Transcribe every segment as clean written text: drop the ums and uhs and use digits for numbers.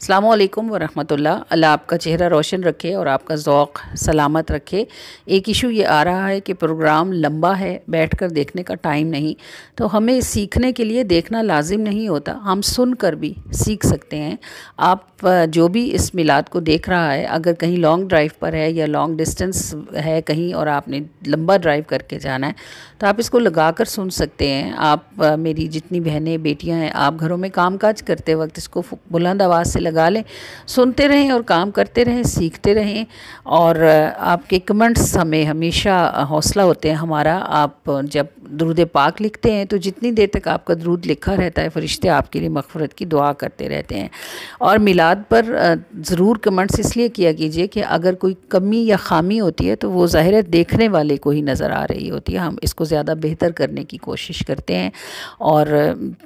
السلام علیکم ورحمۃ اللہ۔ اللہ آپ کا چہرہ روشن رکھے اور آپ کا ذوق سلامت رکھے۔ ایک ایشو یہ آ رہا ہے کہ پروگرام لمبا ہے، بیٹھ کر دیکھنے کا ٹائم نہیں، تو ہمیں سیکھنے کے لیے دیکھنا لازم نہیں ہوتا، ہم سن کر بھی سیکھ سکتے ہیں۔ آپ جو بھی اس میلاد کو دیکھ رہا ہے، اگر کہیں لانگ ڈرائیو پر ہے یا لانگ ڈسٹنس ہے کہیں اور آپ نے لمبا ڈرائیو کر کے جانا ہے تو آپ اس کو لگا کر سن سکتے ہیں۔ آپ میری جتنی بہنیں بیٹیاں ہیں، آپ گھروں میں کام کاج کرتے وقت اس کو بلند آواز سے لگا لیں، سنتے رہیں اور کام کرتے رہیں، سیکھتے رہیں۔ اور آپ کے کمنٹس ہمیں ہمیشہ حوصلہ ہوتے ہیں ہمارا۔ آپ جب درود پاک لکھتے ہیں تو جتنی دیر تک آپ کا درود لکھا رہتا ہے، فرشتے آپ کے لیے مغفرت کی دعا کرتے رہتے ہیں۔ اور میلاد پر ضرور کمنٹس اس لیے کیا کیجئے کہ اگر کوئی کمی یا خامی ہوتی ہے تو وہ ظاہر ہے دیکھنے والے کو ہی نظر آ رہی ہوتی ہے، ہم اس کو زیادہ بہتر کرنے کی کوشش کرتے ہیں۔ اور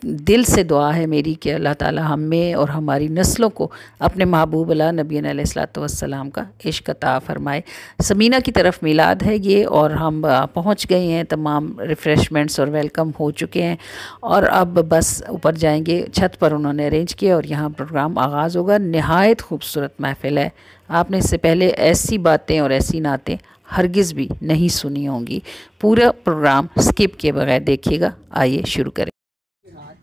دل سے دعا ہے میری کہ اللہ تعالی ہمیں اور ہماری نسلوں کو اپنے محبوب اللہ نبی علیہ الصلوۃ والسلام کا عشق عطا فرمائے۔ سمینہ کی طرف میلاد ہے یہ، اور ہم پہنچ گئے ہیں، تمام ریفریشمنٹس اور ویلکم ہو چکے ہیں، اور اب بس اوپر جائیں گے۔ چھت پر انہوں نے ارینج کیا اور یہاں پروگرام آغاز ہوگا۔ نہایت خوبصورت محفل ہے، آپ نے اس سے پہلے ایسی باتیں اور ایسی نعتیں ہرگز بھی نہیں سنی ہوں گی۔ پورا پروگرام سکپ کیے بغیر دیکھیے گا۔ آئیے شروع کریں۔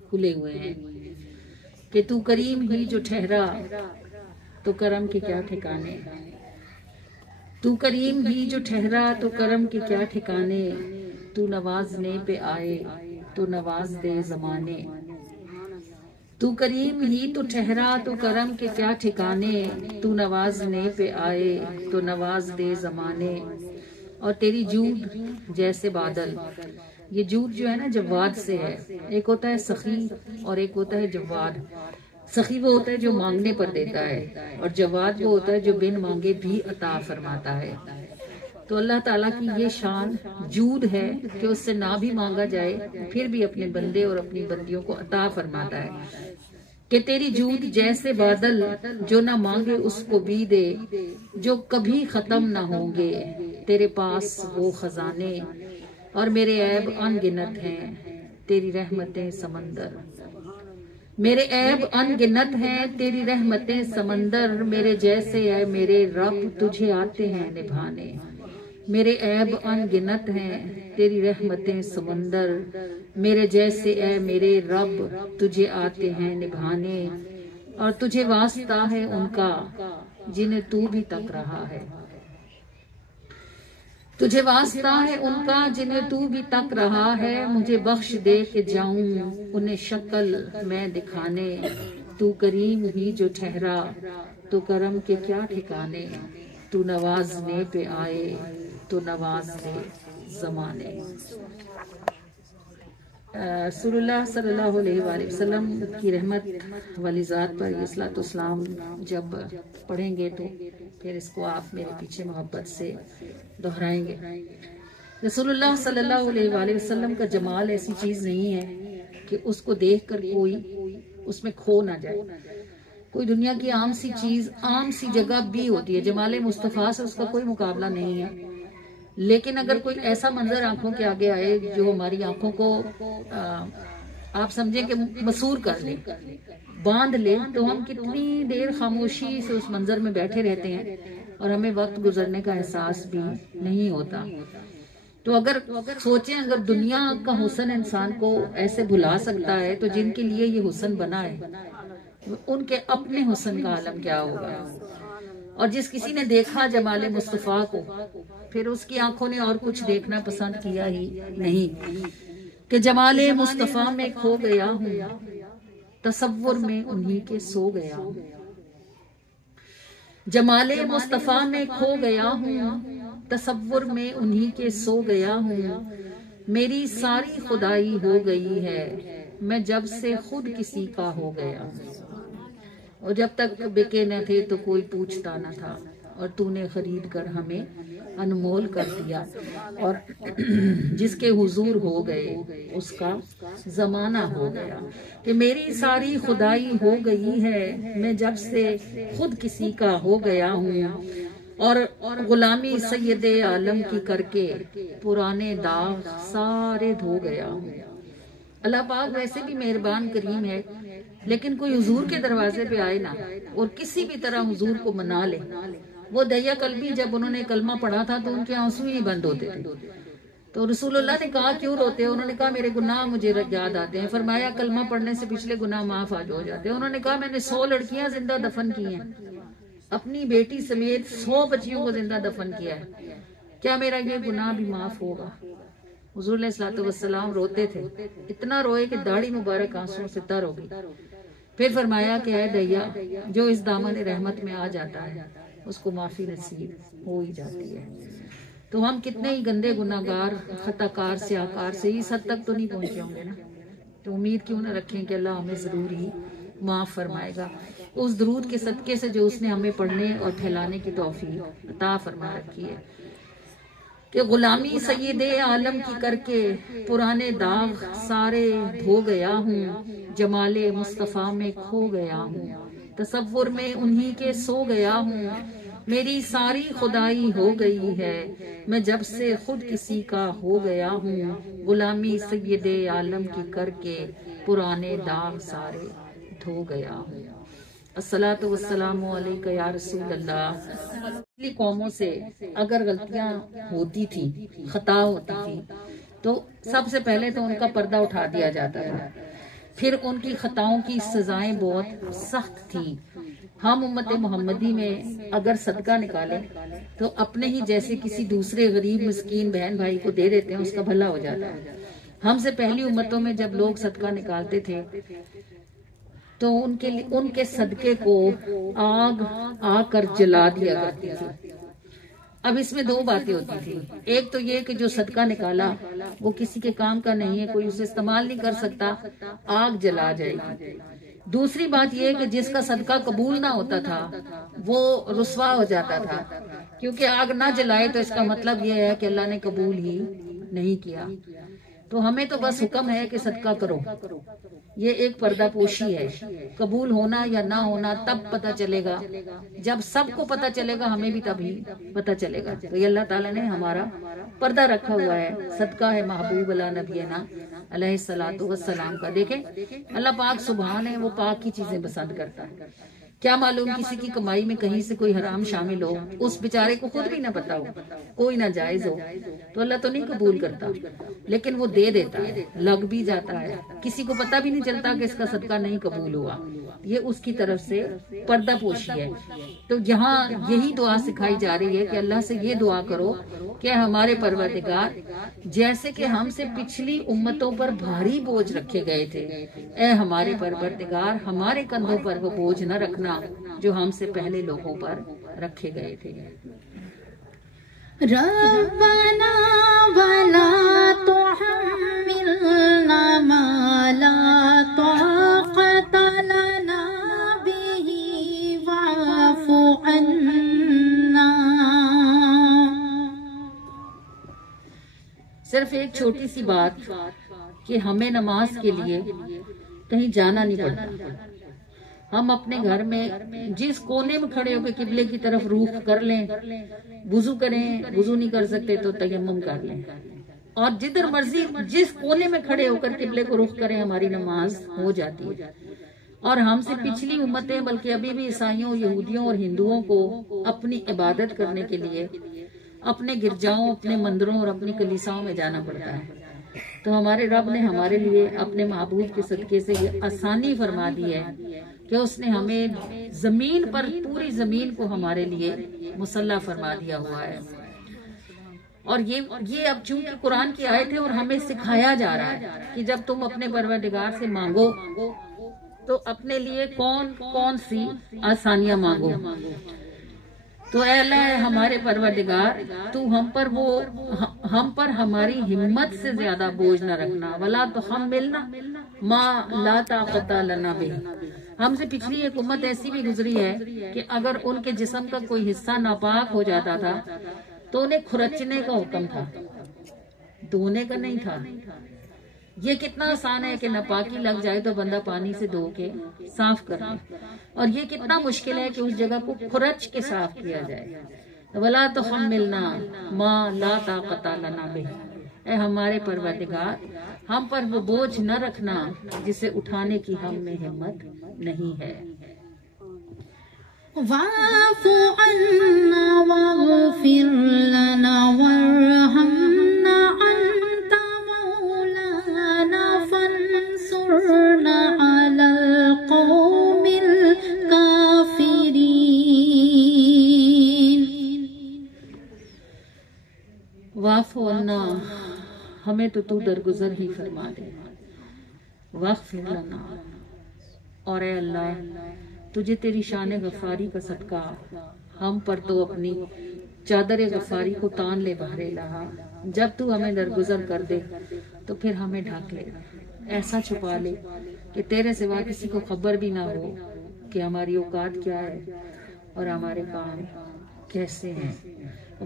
کھلے ہوئے ہیں کہ تو کریم ہی جو ٹھہرا تو کرم کے کیا ٹھکانے، تو کریم ہی جو ٹھہرا تو کرم کے کیا ٹھکانے، تو نوازنے پہ آئے تو نواز دے زمانے، تو کریم ہی تو ٹھہرا تو کرم کے کیا ٹھکانے، تو نوازنے پہ آئے تو نواز دے زمانے، اور تیری جود جیسے بادل۔ یہ جود جو ہے نا جواد سے ہے، ایک ہوتا ہے سخی اور ایک ہوتا ہے جواد۔ سخی وہ ہوتا ہے جو مانگنے پر دیتا ہے، اور جواد وہ ہوتا ہے جو بن مانگے بھی عطا فرماتا ہے۔ تو اللہ تعالیٰ کی یہ شان جود ہے کہ اس سے نہ بھی مانگا جائے پھر بھی اپنے بندے اور اپنی بندیوں کو عطا فرماتا ہے۔ کہ تیری جود جیسے بادل، جو نہ مانگے اس کو بھی دے، جو کبھی ختم نہ ہوں گے تیرے پاس وہ خزانے، اور میرے عیب ان گنت ہیں تیری رحمتیں سمندر، میرے عیب ان گنت ہیں تیری رحمتیں سمندر، میرے جیسے اے میرے رب تجھے آتے ہیں نبھانے، میرے عیب ان گنت ہیں تیری رحمتیں سمندر، میرے جیسے اے میرے رب تجھے آتے ہیں نبھانے، اور تجھے واسطہ ہے ان کا جنہیں تو بھی تک رہا ہے، تجھے واسطہ ہے ان کا جنہیں تو بھی تک رہا ہے، مجھے بخش دے کہ جاؤں انہیں شکل میں دکھانے، تو کریم ہی جو ٹھہرا تو کرم کے کیا ٹھکانے، تو نوازنے پہ آئے تو نواز دے زمانے۔ رسول اللہ صلی اللہ علیہ وآلہ وسلم کی رحمت والی ذات پر یہ صلاۃ والسلام جب پڑھیں گے تو پھر اس کو آپ میرے پیچھے محبت سے دہرائیں گے۔ رسول اللہ صلی اللہ علیہ وآلہ وسلم کا جمال ایسی چیز نہیں ہے کہ اس کو دیکھ کر کوئی اس میں کھو نہ جائے۔ کوئی دنیا کی عام سی چیز عام سی جگہ بھی ہوتی ہے، جمال مصطفیٰ سے اس کا کوئی مقابلہ نہیں ہے، لیکن اگر کوئی ایسا منظر آنکھوں کے آگے آئے جو ہماری آنکھوں کو آپ سمجھیں کہ مسور کر لے، باندھ لے، تو ہم کتنی دیر خاموشی سے اس منظر میں بیٹھے رہتے ہیں اور ہمیں وقت گزرنے کا احساس بھی نہیں ہوتا۔ تو اگر سوچیں اگر دنیا کا حسن انسان کو ایسے بھلا سکتا ہے تو جن کے لیے یہ حسن بنا ہے ان کے اپنے حسن کا عالم کیا ہوگا۔ اور جس کسی نے دیکھا جمال مصطفیٰ کو پھر اس کی آنکھوں نے اور کچھ دیکھنا پسند کیا ہی نہیں، کہ جمال مصطفیٰ میں کھو گیا ہوں تصور میں انہی کے سو گیا ہوں، جمال مصطفیٰ میں کھو گیا ہوں تصور میں انہی کے سو گیا ہوں، میری ساری خدائی ہو گئی ہے میں جب سے خود کسی کا ہو گیا ہوں، اور جب تک بکے نہ تھے تو کوئی پوچھتا نہ تھا، اور تو نے خرید کر ہمیں انمول کر دیا، اور جس کے حضور ہو گئے اس کا زمانہ ہو گیا، کہ میری ساری خدائی ہو گئی ہے میں جب سے خود کسی کا ہو گیا ہوں، اور غلامی سید عالم کی کر کے پرانے داغ سارے دھو گیا ہوں۔ اللہ پاک ویسے بھی مہربان کریم ہے، لیکن کوئی حضور کے دروازے پہ آئے نا اور کسی بھی طرح حضور کو منا لے. وہ دیا قلبی جب انہوں نے کلمہ پڑھا تھا تو ان کے آنسو ہی بند ہوتے تھے. تو رسول اللہ نے کہا کیوں روتے ہیں؟ انہوں نے کہا میرے گناہ مجھے یاد آتے ہیں. فرمایا کلمہ پڑھنے سے پچھلے گناہ معاف آج ہو جاتے ہیں. انہوں نے کہا میں نے 100 لڑکیاں زندہ دفن کی ہیں، اپنی بیٹی سمیت 100 بچیوں کو زندہ دفن کیا ہے، کیا میرا یہ گناہ بھی معاف ہوگا؟ حضور علیہ الصلوۃ والسلام روتے تھے، اتنا روئے کہ داڑھی مبارک آنسوں سے تر ہو گئی. پھر فرمایا کہ اے دیا جو اس دامن رحمت میں آ جاتا ہے اس کو معافی نصیب ہو ہی جاتی ہے. تو ہم کتنے ہی گندے گناہگار، خطا کار، سیاہکار سے اس حد تک تو نہیں پہنچے ہوں گے نا. تو امید کیوں نہ رکھیں کہ اللہ ہمیں ضرور ہی معاف فرمائے گا اس درود کے صدقے سے جو اس نے ہمیں پڑھنے اور پھیلانے کی توفیق عطا فرما رکھی ہے. کہ غلامی سید عالم کی کر کے پرانے داغ سارے دھو گیا ہوں، جمال مصطفیٰ میں کھو گیا ہوں، تصور میں انہی کے سو گیا ہوں، میری ساری خدائی ہو گئی ہے، میں جب سے خود کسی کا ہو گیا ہوں، غلامی سید عالم کی کر کے پرانے داغ سارے دھو گیا ہوں. الصلاۃ والسلام علیکہ یا رسول اللہ. پچھلی قوموں سے اگر غلطیاں ہوتی تھی، خطا ہوتی تھی، تو سب سے پہلے تو ان کا پردہ اٹھا دیا جاتا تھا. پھر ان کی خطاؤں کی سزائیں بہت سخت تھیں. ہم امت محمدی میں اگر صدقہ نکالیں تو اپنے ہی جیسے کسی دوسرے غریب مسکین بہن بھائی کو دے دیتے ہیں، اس کا بھلا ہو جاتا ہے. ہم سے پہلی امتوں میں جب لوگ صدقہ نکالتے تھے تو ان کے صدقے کو آگ آ کر جلا دیا کرتی تھی. اب اس میں 2 باتیں ہوتی تھی. ایک تو یہ کہ جو صدقہ نکالا وہ کسی کے کام کا نہیں ہے، کوئی اسے استعمال نہیں کر سکتا، آگ جلا جائے گی. دوسری بات یہ کہ جس کا صدقہ قبول نہ ہوتا تھا وہ رسوا ہو جاتا تھا، کیونکہ آگ نہ جلائے تو اس کا مطلب یہ ہے کہ اللہ نے قبول ہی نہیں کیا. تو ہمیں تو بس حکم ہے کہ صدقہ کرو. یہ ایک پردہ پوشی ہے. قبول ہونا یا نہ ہونا تب پتہ چلے گا جب سب کو پتہ چلے گا، ہمیں بھی تبھی پتہ چلے گا. تو یہ اللہ تعالیٰ نے ہمارا پردہ رکھا ہوا ہے. صدقہ ہے محبوب اللہ نبینا علیہ الصلوۃ والسلام کا. دیکھیں اللہ پاک سبحان ہے، وہ پاک کی چیزیں پسند کرتا ہے. کیا معلوم کسی کی کمائی میں کہیں سے کوئی حرام شامل ہو، اس بیچارے کو خود بھی نہ پتا ہو، کوئی ناجائز ہو، تو اللہ تو نہیں قبول کرتا، لیکن وہ دے دیتا ہے، لگ بھی جاتا ہے، کسی کو پتہ بھی نہیں چلتا کہ اس کا صدقہ نہیں قبول ہوا. یہ اس کی طرف سے پردہ پوشی ہے. تو یہاں یہی دعا سکھائی جا رہی ہے کہ اللہ سے یہ دعا کرو کہ ہمارے پروردگار جیسے کہ ہم سے پچھلی امتوں پر بھاری بوجھ رکھے گئے تھے، اے ہمارے پروردگار ہمارے کندھوں پر وہ بوجھ نہ رکھنا جو ہم سے پہلے لوگوں پر رکھے گئے تھے. ربنا ولا تحملنا ما لا طاقت لنا به واعف عنا. صرف ایک چھوٹی سی بات کہ ہمیں نماز کے لیے کہیں جانا نہیں پڑتا. ہم اپنے گھر میں جس کونے میں کھڑے ہو کے قبلے کی طرف رخ کر لیں، وضو کریں، وضو نہیں کر سکتے تو تیمم کر لیں، اور جدھر مرضی جس کونے میں کھڑے ہو کر قبلے کو رخ کریں، ہماری نماز ہو جاتی ہے. اور ہم سے پچھلی امتیں بلکہ ابھی بھی عیسائیوں، یہودیوں اور ہندوؤں کو اپنی عبادت کرنے کے لیے اپنے گرجاؤں، اپنے مندروں اور اپنی کلیساؤں میں جانا پڑتا ہے. تو ہمارے رب نے ہمارے لیے اپنے محبوب کے صدقے سے یہ آسانی فرما دی ہے کہ اس نے ہمیں زمین پر، پوری زمین کو ہمارے لیے مسلح فرما دیا ہوا ہے. اور یہ اب چونکہ قرآن کی آیت ہے اور ہمیں سکھایا جا رہا ہے کہ جب تم اپنے پروردگار سے مانگو تو اپنے لیے کون کون سی آسانیاں مانگو. تو اے اللہ ہمارے پروردگار تو ہم پر ہماری ہمت سے زیادہ بوجھ نہ رکھنا. ولا تحملنا ما لا طاقت لنا به. ہم سے پچھلی ایک امت ایسی بھی گزری ہے کہ اگر ان کے جسم کا کوئی حصہ ناپاک ہو جاتا تھا تو انہیں کھرچنے کا حکم تھا، دھونے کا نہیں تھا. یہ کتنا آسان ہے کہ ناپاکی لگ جائے تو بندہ پانی سے دھو کے صاف کر لے، اور یہ کتنا مشکل ہے کہ اس جگہ کو کھرچ کے صاف کیا جائے. ولا تحملنا ما لا طاقت لنا به. اے ہمارے پروردگار ہم پر وہ بوجھ نہ رکھنا جسے اٹھانے کی ہم میں ہمت نہیں ہے۔ واعف عنا واغفر لنا وارحمنا انت مولانا فانصرنا على القوم الكافرين۔ واعف عنا، ہمیں تو درگزر ہی فرما دے، واغفر لنا، اور اے اللہ تجھے تیری شان غفاری کا صدقہ ہم پر تو اپنی چادر غفاری کو تان لے بہر الہا، جب تو ہمیں درگزر کر دے تو پھر ہمیں ڈھانک لے، ایسا چھپا لے کہ تیرے سوا کسی کو خبر بھی نہ ہو کہ ہماری اوقات کیا ہے اور ہمارے کام کیسے ہیں۔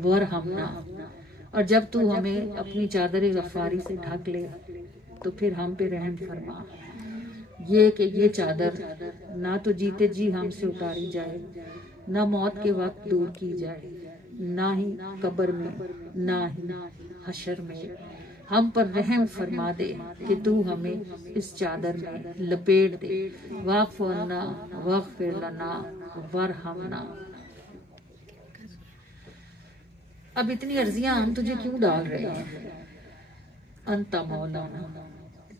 ورحمنا، اور جب تو ہمیں اپنی چادر غفاری سے ڈھک لے تو پھر ہم پہ رحم فرما، یہ کہ یہ چادر نہ تو جیتے جی ہم سے اتاری جائے، نہ موت کے وقت دور کی جائے، نہ ہی قبر میں، نہ ہی حشر میں۔ ہم پر رحم فرما دے کہ تو ہمیں اس چادر میں لپیٹ دے۔ واعف عنا واغفر لنا وارحمنا۔ اب اتنی عرضیاں ہم تجھے کیوں ڈال رہے ہیں؟ انت مولانا،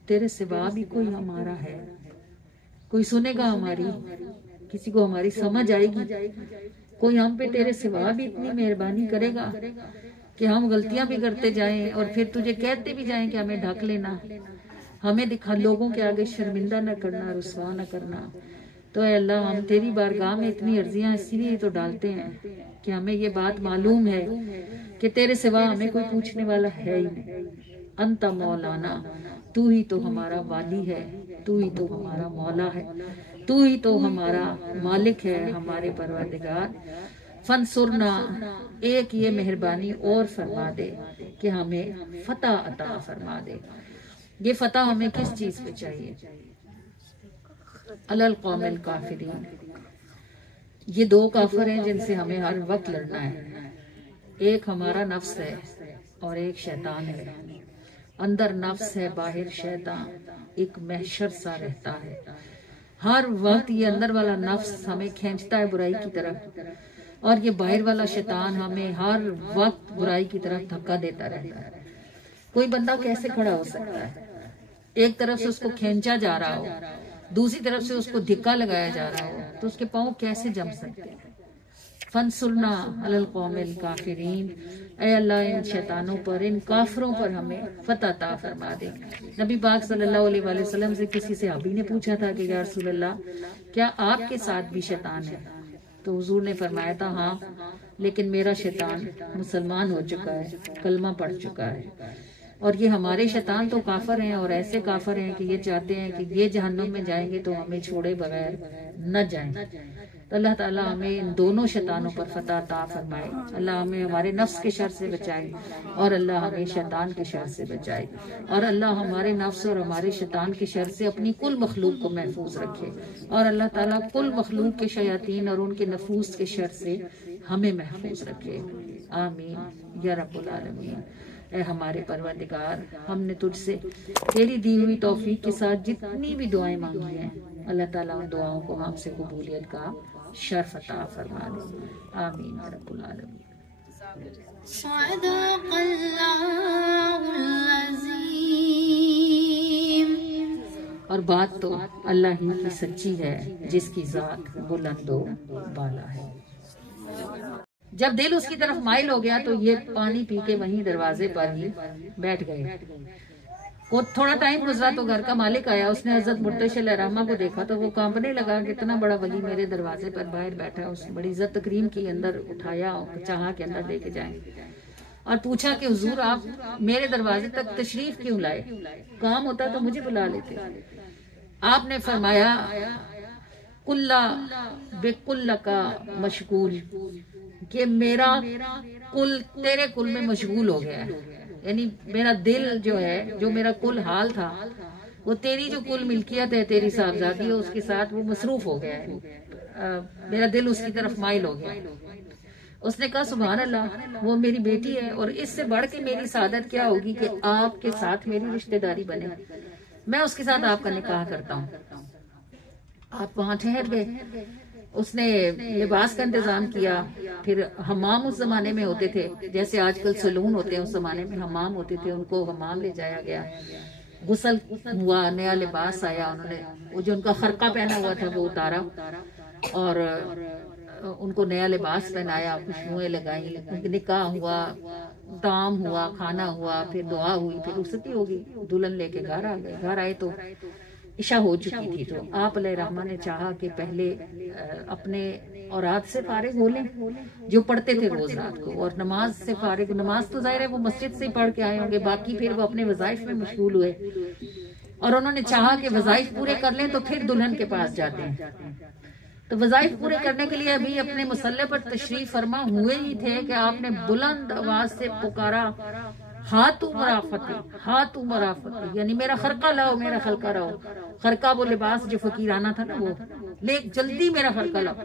تیرے سوا بھی کوئی ہمارا ہے؟ کوئی سنے گا ہماری؟ کسی کو ہماری سمجھ آئے گی؟ کوئی ہم پہ تیرے سوا بھی اتنی مہربانی کرے گا کہ ہم غلطیاں بھی کرتے جائیں اور پھر تجھے کہتے بھی جائیں کہ ہمیں ڈھک لینا، ہمیں دکھا، لوگوں کے آگے شرمندہ نہ کرنا، رسوا نہ کرنا۔ تو اے اللہ ہم تیری بارگاہ میں اتنی عرضیاں اسی لیے تو ڈالتے ہیں کہ ہمیں یہ بات معلوم ہے کہ تیرے سوا ہمیں کوئی پوچھنے والا ہے ہی نہیں۔ انت مولانا، تو ہی تو ہمارا والی ہے، تو ہی تو ہمارا مولا ہے، تو ہی تو ہمارا مالک ہے، ہمارے پروردگار۔ فانصرنا، ایک یہ مہربانی اور فرما دے کہ ہمیں فتح عطا فرما دے۔ یہ فتح ہمیں کس چیز پہ چاہیے؟ علی القوم الکافرین، یہ دو کافر ہیں جن سے ہمیں ہر وقت لڑنا ہے، ایک ہمارا نفس ہے اور ایک شیطان ہے۔ اندر نفس ہے، باہر شیطان، ایک محشر سا رہتا ہے۔ ہر وقت یہ اندر والا نفس ہمیں کھینچتا ہے برائی کی طرف، اور یہ باہر والا شیطان ہمیں ہر وقت برائی کی طرف دھکا دیتا رہتا ہے۔ کوئی بندہ کیسے کھڑا ہو سکتا ہے؟ ایک طرف سے اس کو کھینچا جا رہا ہو، دوسری طرف سے اس کو دھکا لگایا جا رہا ہو، تو اس کے پاؤں کیسے جم سکتے ہیں؟ فانصرنا علی القوم الکافرین، اے اللہ ان شیطانوں پر، ان کافروں پر ہمیں فتح عطا فرما دے۔ نبی پاک صلی اللہ علیہ وآلہ وسلم سے کسی صحابی نے پوچھا تھا کہ یا رسول اللہ کیا آپ کے ساتھ بھی شیطان ہے؟ تو حضور نے فرمایا تھا ہاں، لیکن میرا شیطان مسلمان ہو چکا ہے، کلمہ پڑھ چکا ہے، اور یہ ہمارے شیطان تو کافر ہیں، اور ایسے کافر ہیں کہ یہ چاہتے ہیں کہ یہ جہنم میں جائیں گے تو ہمیں چھوڑے بغیر نہ جائیں۔ تو اللہ تعالیٰ ہمیں ان دونوں شیطانوں پر فتح عطا فرمائے، اللہ ہمیں ہمارے نفس کے شر سے بچائے، اور اللہ ہمیں شیطان کے شر سے بچائے، اور اللہ ہمارے نفس اور ہمارے شیطان کے شر سے اپنی کل مخلوق کو محفوظ رکھے، اور اللہ تعالیٰ کل مخلوق کے شیاطین اور ان کے نفوس کے شر سے ہمیں محفوظ رکھے۔ آمین یا رب العالمین۔ اے ہمارے پروردگار، ہم نے تجھ سے تیری دی ہوئی توفیق کے ساتھ جتنی بھی دعائیں مانگی ہیں، اللہ تعالیٰ ان دعاؤں کو ہم سے قبولیت کا شرف عطا فرما دے۔ آمین یا رب العالمین۔ صدق اللہ العظیم۔ اور بات تو اللہ ہی کی سچی ہے جس کی ذات بلند و بالا ہے۔ جب دل اس کی طرف مائل ہو گیا تو یہ پانی پی کے وہیں دروازے پر ہی بیٹھ گئے۔ تھوڑا ٹائم گزرا تو گھر کا مالک آیا، اس نے حضرت مرتشی علیہ الرحمہ کو دیکھا تو وہ کانپنے لگا کہ اتنا بڑا ولی میرے دروازے پر باہر بیٹھا ہے۔ اس نے بڑی عزت تکریم کی، اندر اٹھایا اور چاہا کہ اندر لے کے جائیں، اور پوچھا کہ حضور آپ میرے دروازے تک تشریف کیوں لائے؟ کام ہوتا تو مجھے بلا لیتے۔ آپ نے فرمایا کلا بے کل کا مشغول، کہ میرا کل تیرے کل میں مشغول ہو گیا ہے، یعنی میرا دل جو ہے، جو میرا کل حال تھا، وہ تیری جو کل ملکیت ہے، تیری صاحبزادی ہے، اس کے ساتھ وہ مصروف ہو گیا ہے، میرا دل اس کی طرف مائل ہو گیا۔ اس نے کہا سبحان اللہ، وہ میری بیٹی ہے، اور اس سے بڑھ کے میری سعادت کیا ہوگی کہ آپ کے ساتھ میری رشتہ داری بنے، میں اس کے ساتھ آپ کا نکاح کرتا ہوں۔ آپ وہاں ٹھہر گئے، اس نے لباس کا انتظام کیا، پھر حمام اس زمانے میں ہوتے تھے جیسے آج کل سلون ہوتے ہیں، اس زمانے میں حمام ہوتے تھے، ان کو حمام لے جایا گیا، غسل ہوا، نیا لباس آیا، انہوں نے وہ جو ان کا خرقہ پہنا ہوا تھا وہ اتارا اور ان کو نیا لباس پہنایا، خوشبوئیں لگائیں، نکاح ہوا، دام ہوا، کھانا ہوا، پھر دعا ہوئی، پھر رخصتی ہوگی، دلہن لے کے گھر آ گئے۔ گھر آئے تو عشاء ہو چکی تھی، تو آپ علیہ الرحمہ نے چاہا کہ پہلے اپنے اوراد سے فارغ ہو لیں جو پڑھتے تھے روز رات کو، اور نماز سے فارغ، نماز تو ظاہر ہے وہ مسجد سے پڑھ کے آئے ہوں گے، باقی پھر وہ اپنے وظائف میں مشغول ہوئے، اور انہوں نے چاہا کہ وظائف پورے کر لیں تو پھر دلہن کے پاس جاتے ہیں۔ تو وظائف پورے کرنے کے لیے ابھی اپنے مصلی پر تشریف فرما ہوئے ہی تھے کہ آپ نے بلند آواز سے پکارا، ہاتھو مرافتی، ہاتھو مرافتی، یعنی میرا خرقہ لاؤ، میرا خرقہ لاؤ۔ خرقہ وہ لباس جو فقیرانہ تھا نا، وہ لے جلدی میرا خرقہ لاؤ۔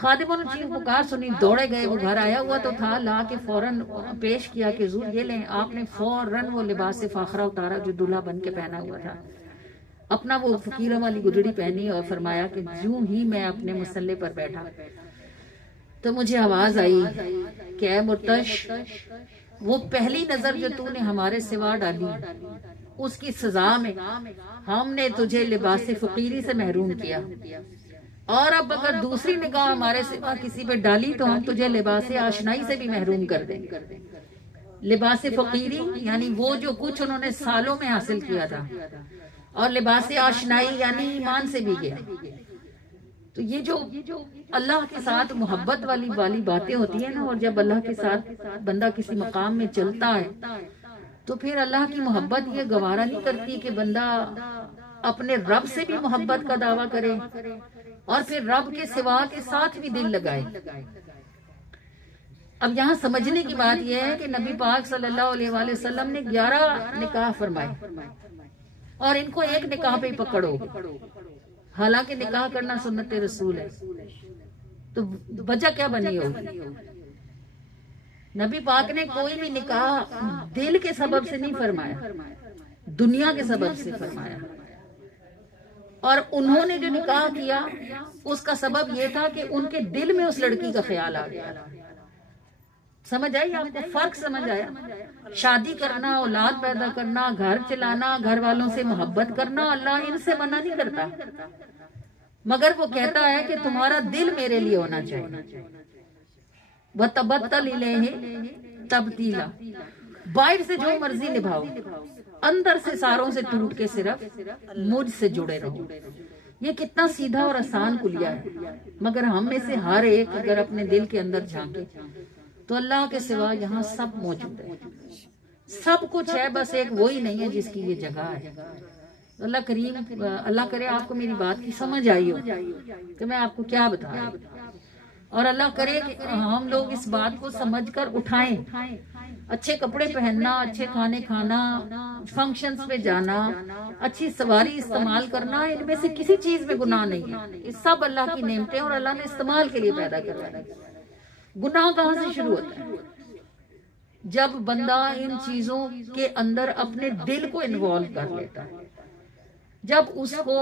خادموں نے چیخ پکار سنی، دوڑے گئے، وہ گھر آیا ہوا تو تھا، لا کے فوراً پیش کیا کہ حضور یہ لیں۔ آپ نے فوراً وہ لباس فاخرہ اتارا جو دلہا بن کے پہنا ہوا تھا، اپنا وہ فقیروں والی گدڑی پہنی، اور فرمایا کہ جوں ہی میں اپنے مصلی پر بیٹھا تو مجھے آواز آئی کہ اے مرتش، وہ پہلی نظر جو تو نے ہمارے سوا ڈالی، اس کی سزا میں ہم نے تجھے لباس فقیری سے محروم کیا، اور اب اگر دوسری نگاہ ہمارے سوا کسی پہ ڈالی تو ہم تجھے لباس آشنائی سے بھی محروم کر دیں۔ لباس فقیری یعنی وہ جو کچھ انہوں نے سالوں میں حاصل کیا تھا، اور لباس آشنائی یعنی ایمان سے بھی گیا۔ تو یہ جو اللہ کے ساتھ محبت والی باتیں ہوتی ہیں نا، اور جب اللہ کے ساتھ بندہ کسی مقام میں چلتا ہے تو پھر اللہ کی محبت یہ گوارا نہیں کرتی کہ بندہ اپنے رب سے بھی محبت کا دعویٰ کرے اور پھر رب کے سوا کے ساتھ بھی دل لگائے۔ اب یہاں سمجھنے کی بات یہ ہے کہ نبی پاک صلی اللہ علیہ وآلہ وسلم نے 11 نکاح فرمائے، اور ان کو ایک نکاح پہ ہی پکڑو، حالانکہ نکاح کرنا سنت رسول ہے، تو وجہ کیا بنی ہوگی؟ نبی پاک نے کوئی بھی نکاح دل کے سبب سے نہیں فرمایا، دنیا کے سبب سے فرمایا، اور انہوں نے جو نکاح کیا اس کا سبب یہ تھا کہ ان کے دل میں اس لڑکی کا خیال آ گیا۔ سمجھ آئی آپ کو؟ فرق سمجھ آیا؟ شادی کرنا، اولاد پیدا کرنا، گھر چلانا، گھر والوں سے محبت کرنا، اللہ ان سے منع نہیں کرتا، مگر وہ کہتا ہے کہ تمہارا دل میرے لیے ہونا چاہیے۔ وَتَبَتَّلْ إِلَيْهِ تَبْتِيلًا، باہر سے جو مرضی نبھاؤ، اندر سے ساروں سے ٹوٹ کے صرف مجھ سے جڑے رہو۔ یہ کتنا سیدھا اور آسان کلیہ ہے، مگر ہم میں سے ہر ایک اگر اپنے دل کے اندر جھانکے تو اللہ کے سوا یہاں سب موجود ہے، سب کچھ ہے، بس ایک وہی نہیں ہے جس کی یہ جگہ ہے۔ اللہ کریم، اللہ کرے آپ کو میری بات کی سمجھ آئی ہو کہ میں آپ کو کیا بتاؤں، اور اللہ کرے کہ ہم لوگ اس بات کو سمجھ کر اٹھائیں۔ اچھے کپڑے پہننا، اچھے کھانے کھانا، فنکشنز پہ جانا، اچھی سواری استعمال کرنا، ان میں سے کسی چیز میں گناہ نہیں ہے، یہ سب اللہ کی نعمتیں اور اللہ نے استعمال کے لیے پیدا کروائی۔ گناہ کہاں سے شروع ہوتا ہے؟ جب بندہ ان چیزوں کے اندر اپنے دل کو انوالو کر لیتا ہے، جب اس کو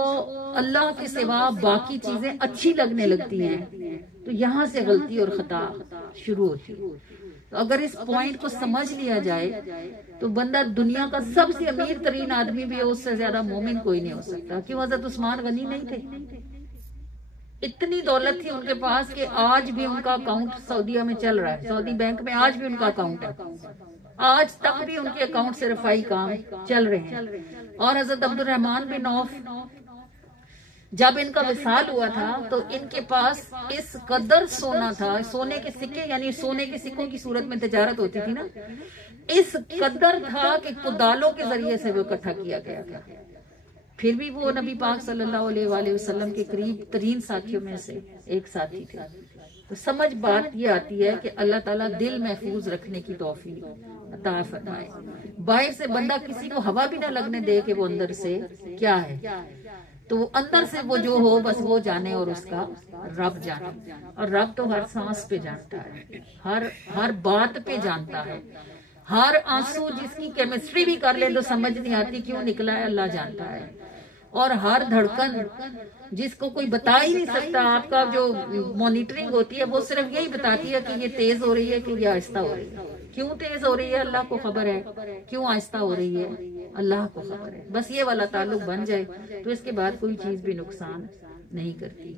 اللہ کے سوا باقی چیزیں اچھی لگنے لگتی ہیں، تو یہاں سے غلطی اور خطا شروع ہوتی ہے۔ تو اگر اس پوائنٹ کو سمجھ لیا جائے تو بندہ دنیا کا سب سے امیر ترین آدمی بھی اس سے زیادہ مومن کوئی نہیں ہو سکتا۔ کیوں؟ حضرت عثمان غنی نہیں تھے؟ اتنی دولت تھی ان کے پاس کہ آج بھی ان کا اکاؤنٹ سعودیہ میں چل رہا ہے، سعودی بینک میں آج بھی ان کا اکاؤنٹ ہے، آج تک بھی ان کے اکاؤنٹ سے رفائی کام چل رہے ہیں۔ اور حضرت عبد الرحمن بن عوف جب ان کا وصال ہوا تھا تو ان کے پاس اس قدر سونا تھا، سونے کے سکے، یعنی سونے کے سکوں کی صورت میں تجارت ہوتی تھی نا، اس قدر تھا کہ کدالوں کے ذریعے سے وہ اکٹھا کیا گیا تھا۔ پھر بھی وہ نبی پاک صلی اللہ علیہ وآلہ وسلم کے قریب ترین ساتھیوں میں سے ایک ساتھی تھے۔ تو سمجھ بات یہ آتی ہے کہ اللہ تعالیٰ دل محفوظ رکھنے کی توفیق عطا فرمائے، باہر سے بندہ کسی کو ہوا بھی نہ لگنے دے کہ وہ اندر سے کیا ہے۔ تو اندر سے وہ جو ہو بس وہ جانے اور اس کا رب جانے. اور رب تو ہر سانس پہ جانتا ہے, ہر بات پہ جانتا ہے, ہر آنسو جس کی کیمسٹری بھی کر لے تو سمجھ نہیں آتی کیوں نکلا ہے, اللہ جانتا ہے. اور ہر دھڑکن جس کو کوئی بتا ہی نہیں سکتا, آپ کا جو مانیٹرنگ ہوتی ہے وہ صرف یہی بتاتی ہے کہ یہ تیز ہو رہی ہے کہ یہ آہستہ ہو رہی ہے. کیوں تیز ہو رہی ہے اللہ کو خبر ہے, کیوں آہستہ ہو رہی ہے اللہ کو خبر ہے. بس یہ والا تعلق بن جائے تو اس کے بعد کوئی چیز بھی نقصان نہیں کرتی.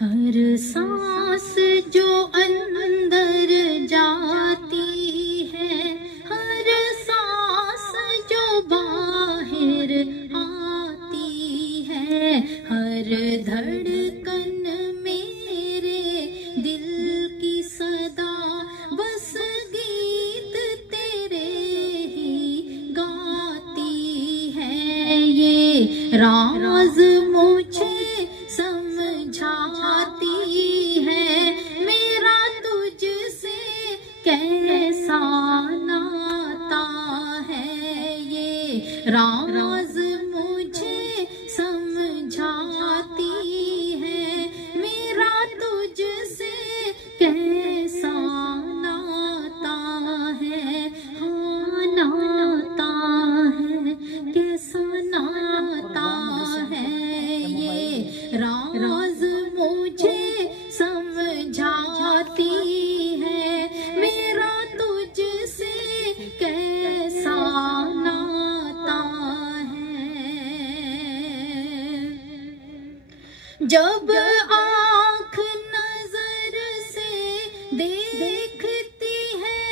ہر سانس جو اندر جاتی ہے, ہر سانس جو باہر آتی ہے, ہر دھڑکن میرے دل کی صدا بس گیت تیرے ہی گاتی ہے. یہ راز مجھے سمجھاتی ہے, میرا تجھ سے کیسا ناتا ہے. یہ راز مجھے سمجھاتی ہے, میرا تجھ سے کیسا ناتا ہے. ہاں ناتا ہے, کیسا ناتا ہے. یہ راز مجھے سمجھاتی ہے, میرا تجھ سے کیسا ناتا ہے. جب آنکھ نظر سے دیکھتی ہے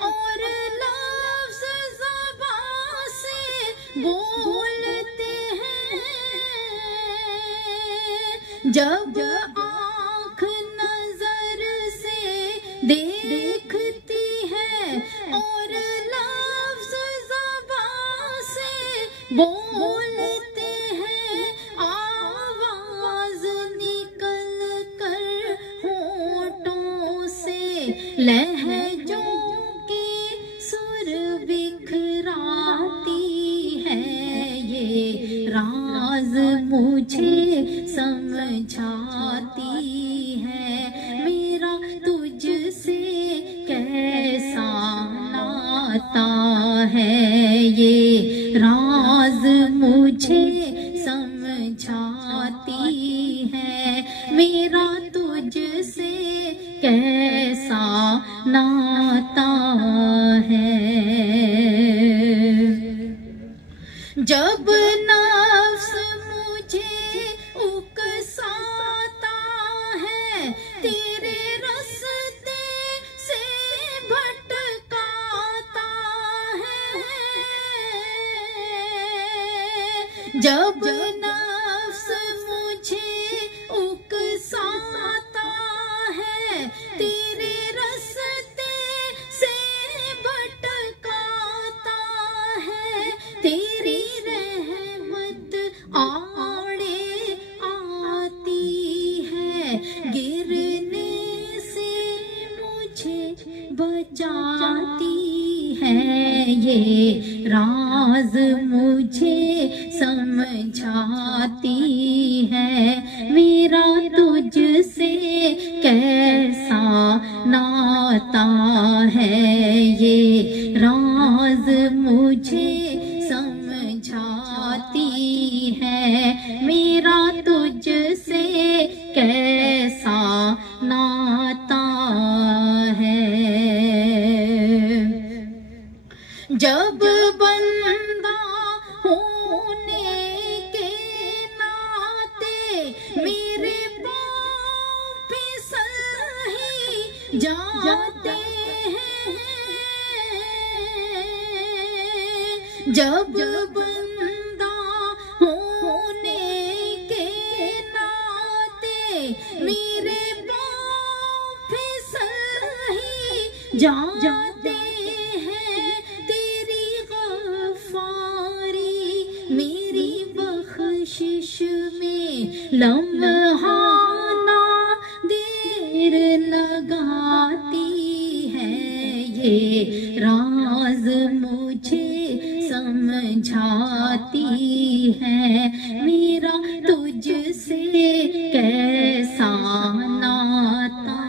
اور لفظ زبان سے بولتے ہیں, جب آنکھ نظر سے دیکھتی ہے اور لفظ زبان سے بولتے ہیں, آواز نکل کر ہونٹوں سے لہجوں کے سر بکھراتی ہے. یہ راز مجھے سمجھاتی ہے, میرا تجھ سے کیسا ناتا ہے. یہ راز مجھے سمجھاتی ہے, میرا تجھ سے کیسا ناتا ہے. جب نفس مجھے اکساتا ہے, تیرے راستے سے بھٹکاتا ہے. جب نفس مجھے اکساتا ہے, تیرے راستے سے بھٹکاتا ہے. تیری رحمت آڑے آتی ہے, گرنے سے مجھے بچاتی ہے. یہ راز مجھے سمجھاتی ہے, میرا تجھ سے کیسا ناتا ہے. یہ راز مجھے سمجھاتی ہے, میرا تجھ سے کیسا ناتا ہے. جب بندہ ہونے کے ناطے میرے پاؤں پھسل ہی جاتے ہیں, جب بندہ ہونے کے ناطے میرے پاؤں پھسل ہی جاتے ہیں, تیری غفاری میری بخشش میں لمحانہ دیر لگاتی ہے. یہ راز مجھے ہے میرا تجھ سے کیسا ناتا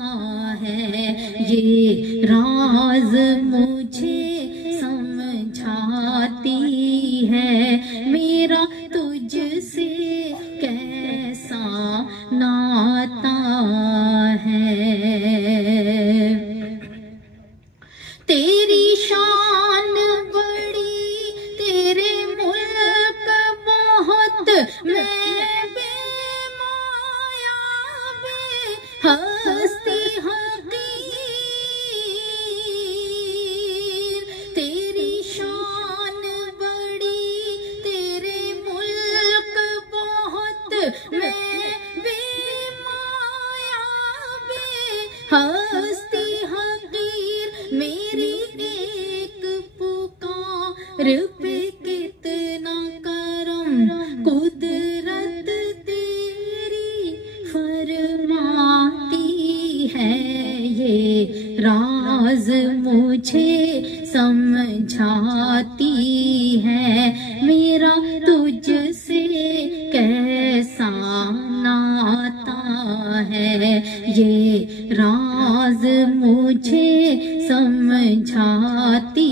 ہے، یہ راز مجھے سمجھاتی ہے میرا تجھ سے کیسا ناتا ہے۔ تیری شان بڑی تیرے ملک بہت، میں بے مایا بے ہستی حقیر، تیری شان بڑی تیرے ملک بہت، میں بے مایا بے ہستی حقیر، میری ایک پکار پہ کتنا کرم قدرت تیری فرماتی ہے، یہ راز مجھے سمجھاتی ہے میرا تجھ سے کیسا ناتا ہے، یہ راز مجھے سمجھاتی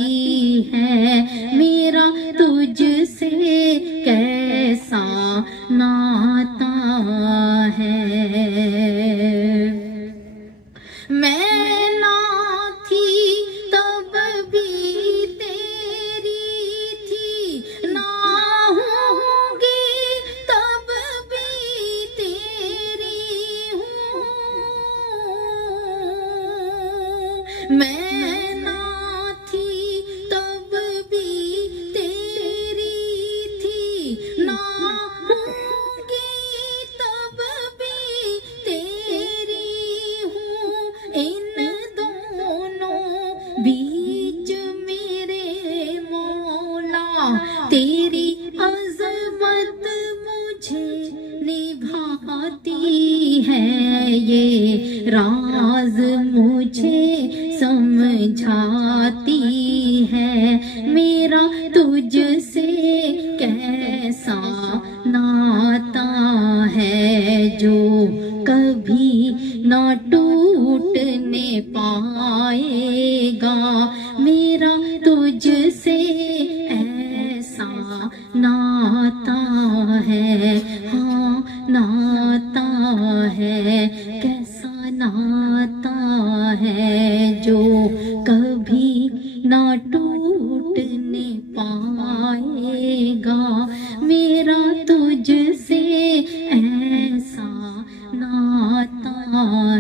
ہے میرا تجھ سے کیسا ناتا ہے۔ میں نہ تھی تب بھی تیری تھی، نہ ہوں گی تب بھی تیری ہوں، میں نہ تھی تب بھی تیری تھی، نہ ہوں گی تب بھی تیری ہوں، ان دونوں بیچ میرے مولا تیری عظمت مجھے نبھاتی ہے، یہ راز مجھے سمجھاتی ہے میرا تجھ سے کیسا ناتا ہے، جو کبھی نہ ٹوٹنے پائے گا میرا تجھ سے ایسا ناتا ہے، ہاں ناتا ہے، کیسا ناتا ہے، جو کبھی نہ ٹوٹنے پائے گا میرا تجھ سے ایسا ناتا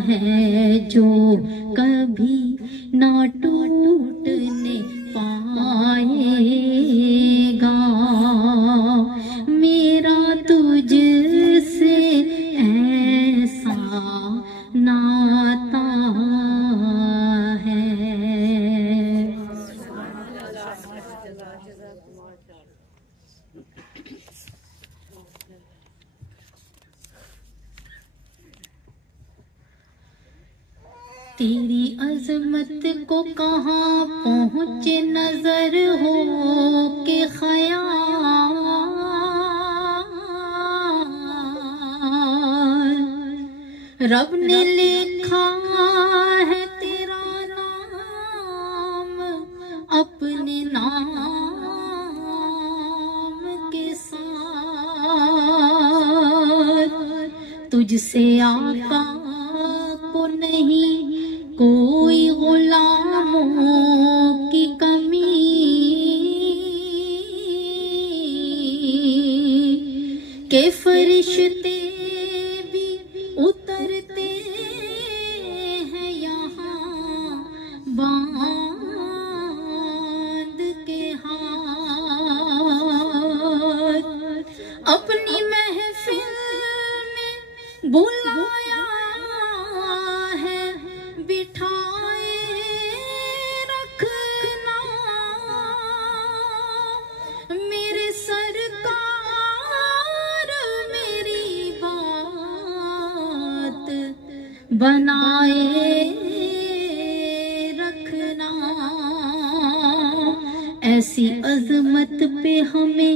ہے، جو کبھی نہ ٹوٹنے پائے گا میرا تجھ سے ایسا ناتا ہے۔ تیری عظمت کو کہاں پہنچے نظر ہو کے خیال، رب نے لکھا ہے تیرا نام اپنے نام کے ساتھ، تجھ سے آقا کو نہیں کوئی غلاموں کی کمی، کہ فرشتے بھی اترتے ہیں یہاں باندھ کے ہاتھ، اپنی محفل میں بلایا ہے بٹھائے رکھنا، میرے سرکار میری بات بنائے رکھنا، ایسی عظمت پہ ہمیں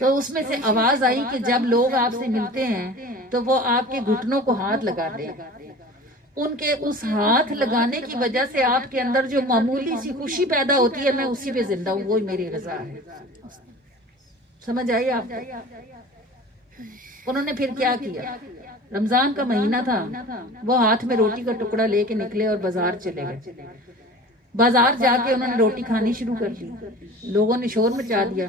تو اس میں سے آواز آئی کہ جب لوگ آپ سے ملتے ہیں تو وہ آپ کے گھٹنوں کو ہاتھ لگاتے ہیں، ان کے اس ہاتھ لگانے کی وجہ سے آپ کے اندر جو معمولی سی خوشی پیدا ہوتی ہے، میں اسی پہ زندہ ہوں، وہی میری رضا ہے۔ سمجھ آئی آپ کو؟ انہوں نے پھر کیا کیا، رمضان کا مہینہ تھا، وہ ہاتھ میں روٹی کا ٹکڑا لے کے نکلے اور بازار چلے گئے۔ بازار جا کے انہوں نے روٹی کھانی شروع کر دی، لوگوں نے شور مچا دیا۔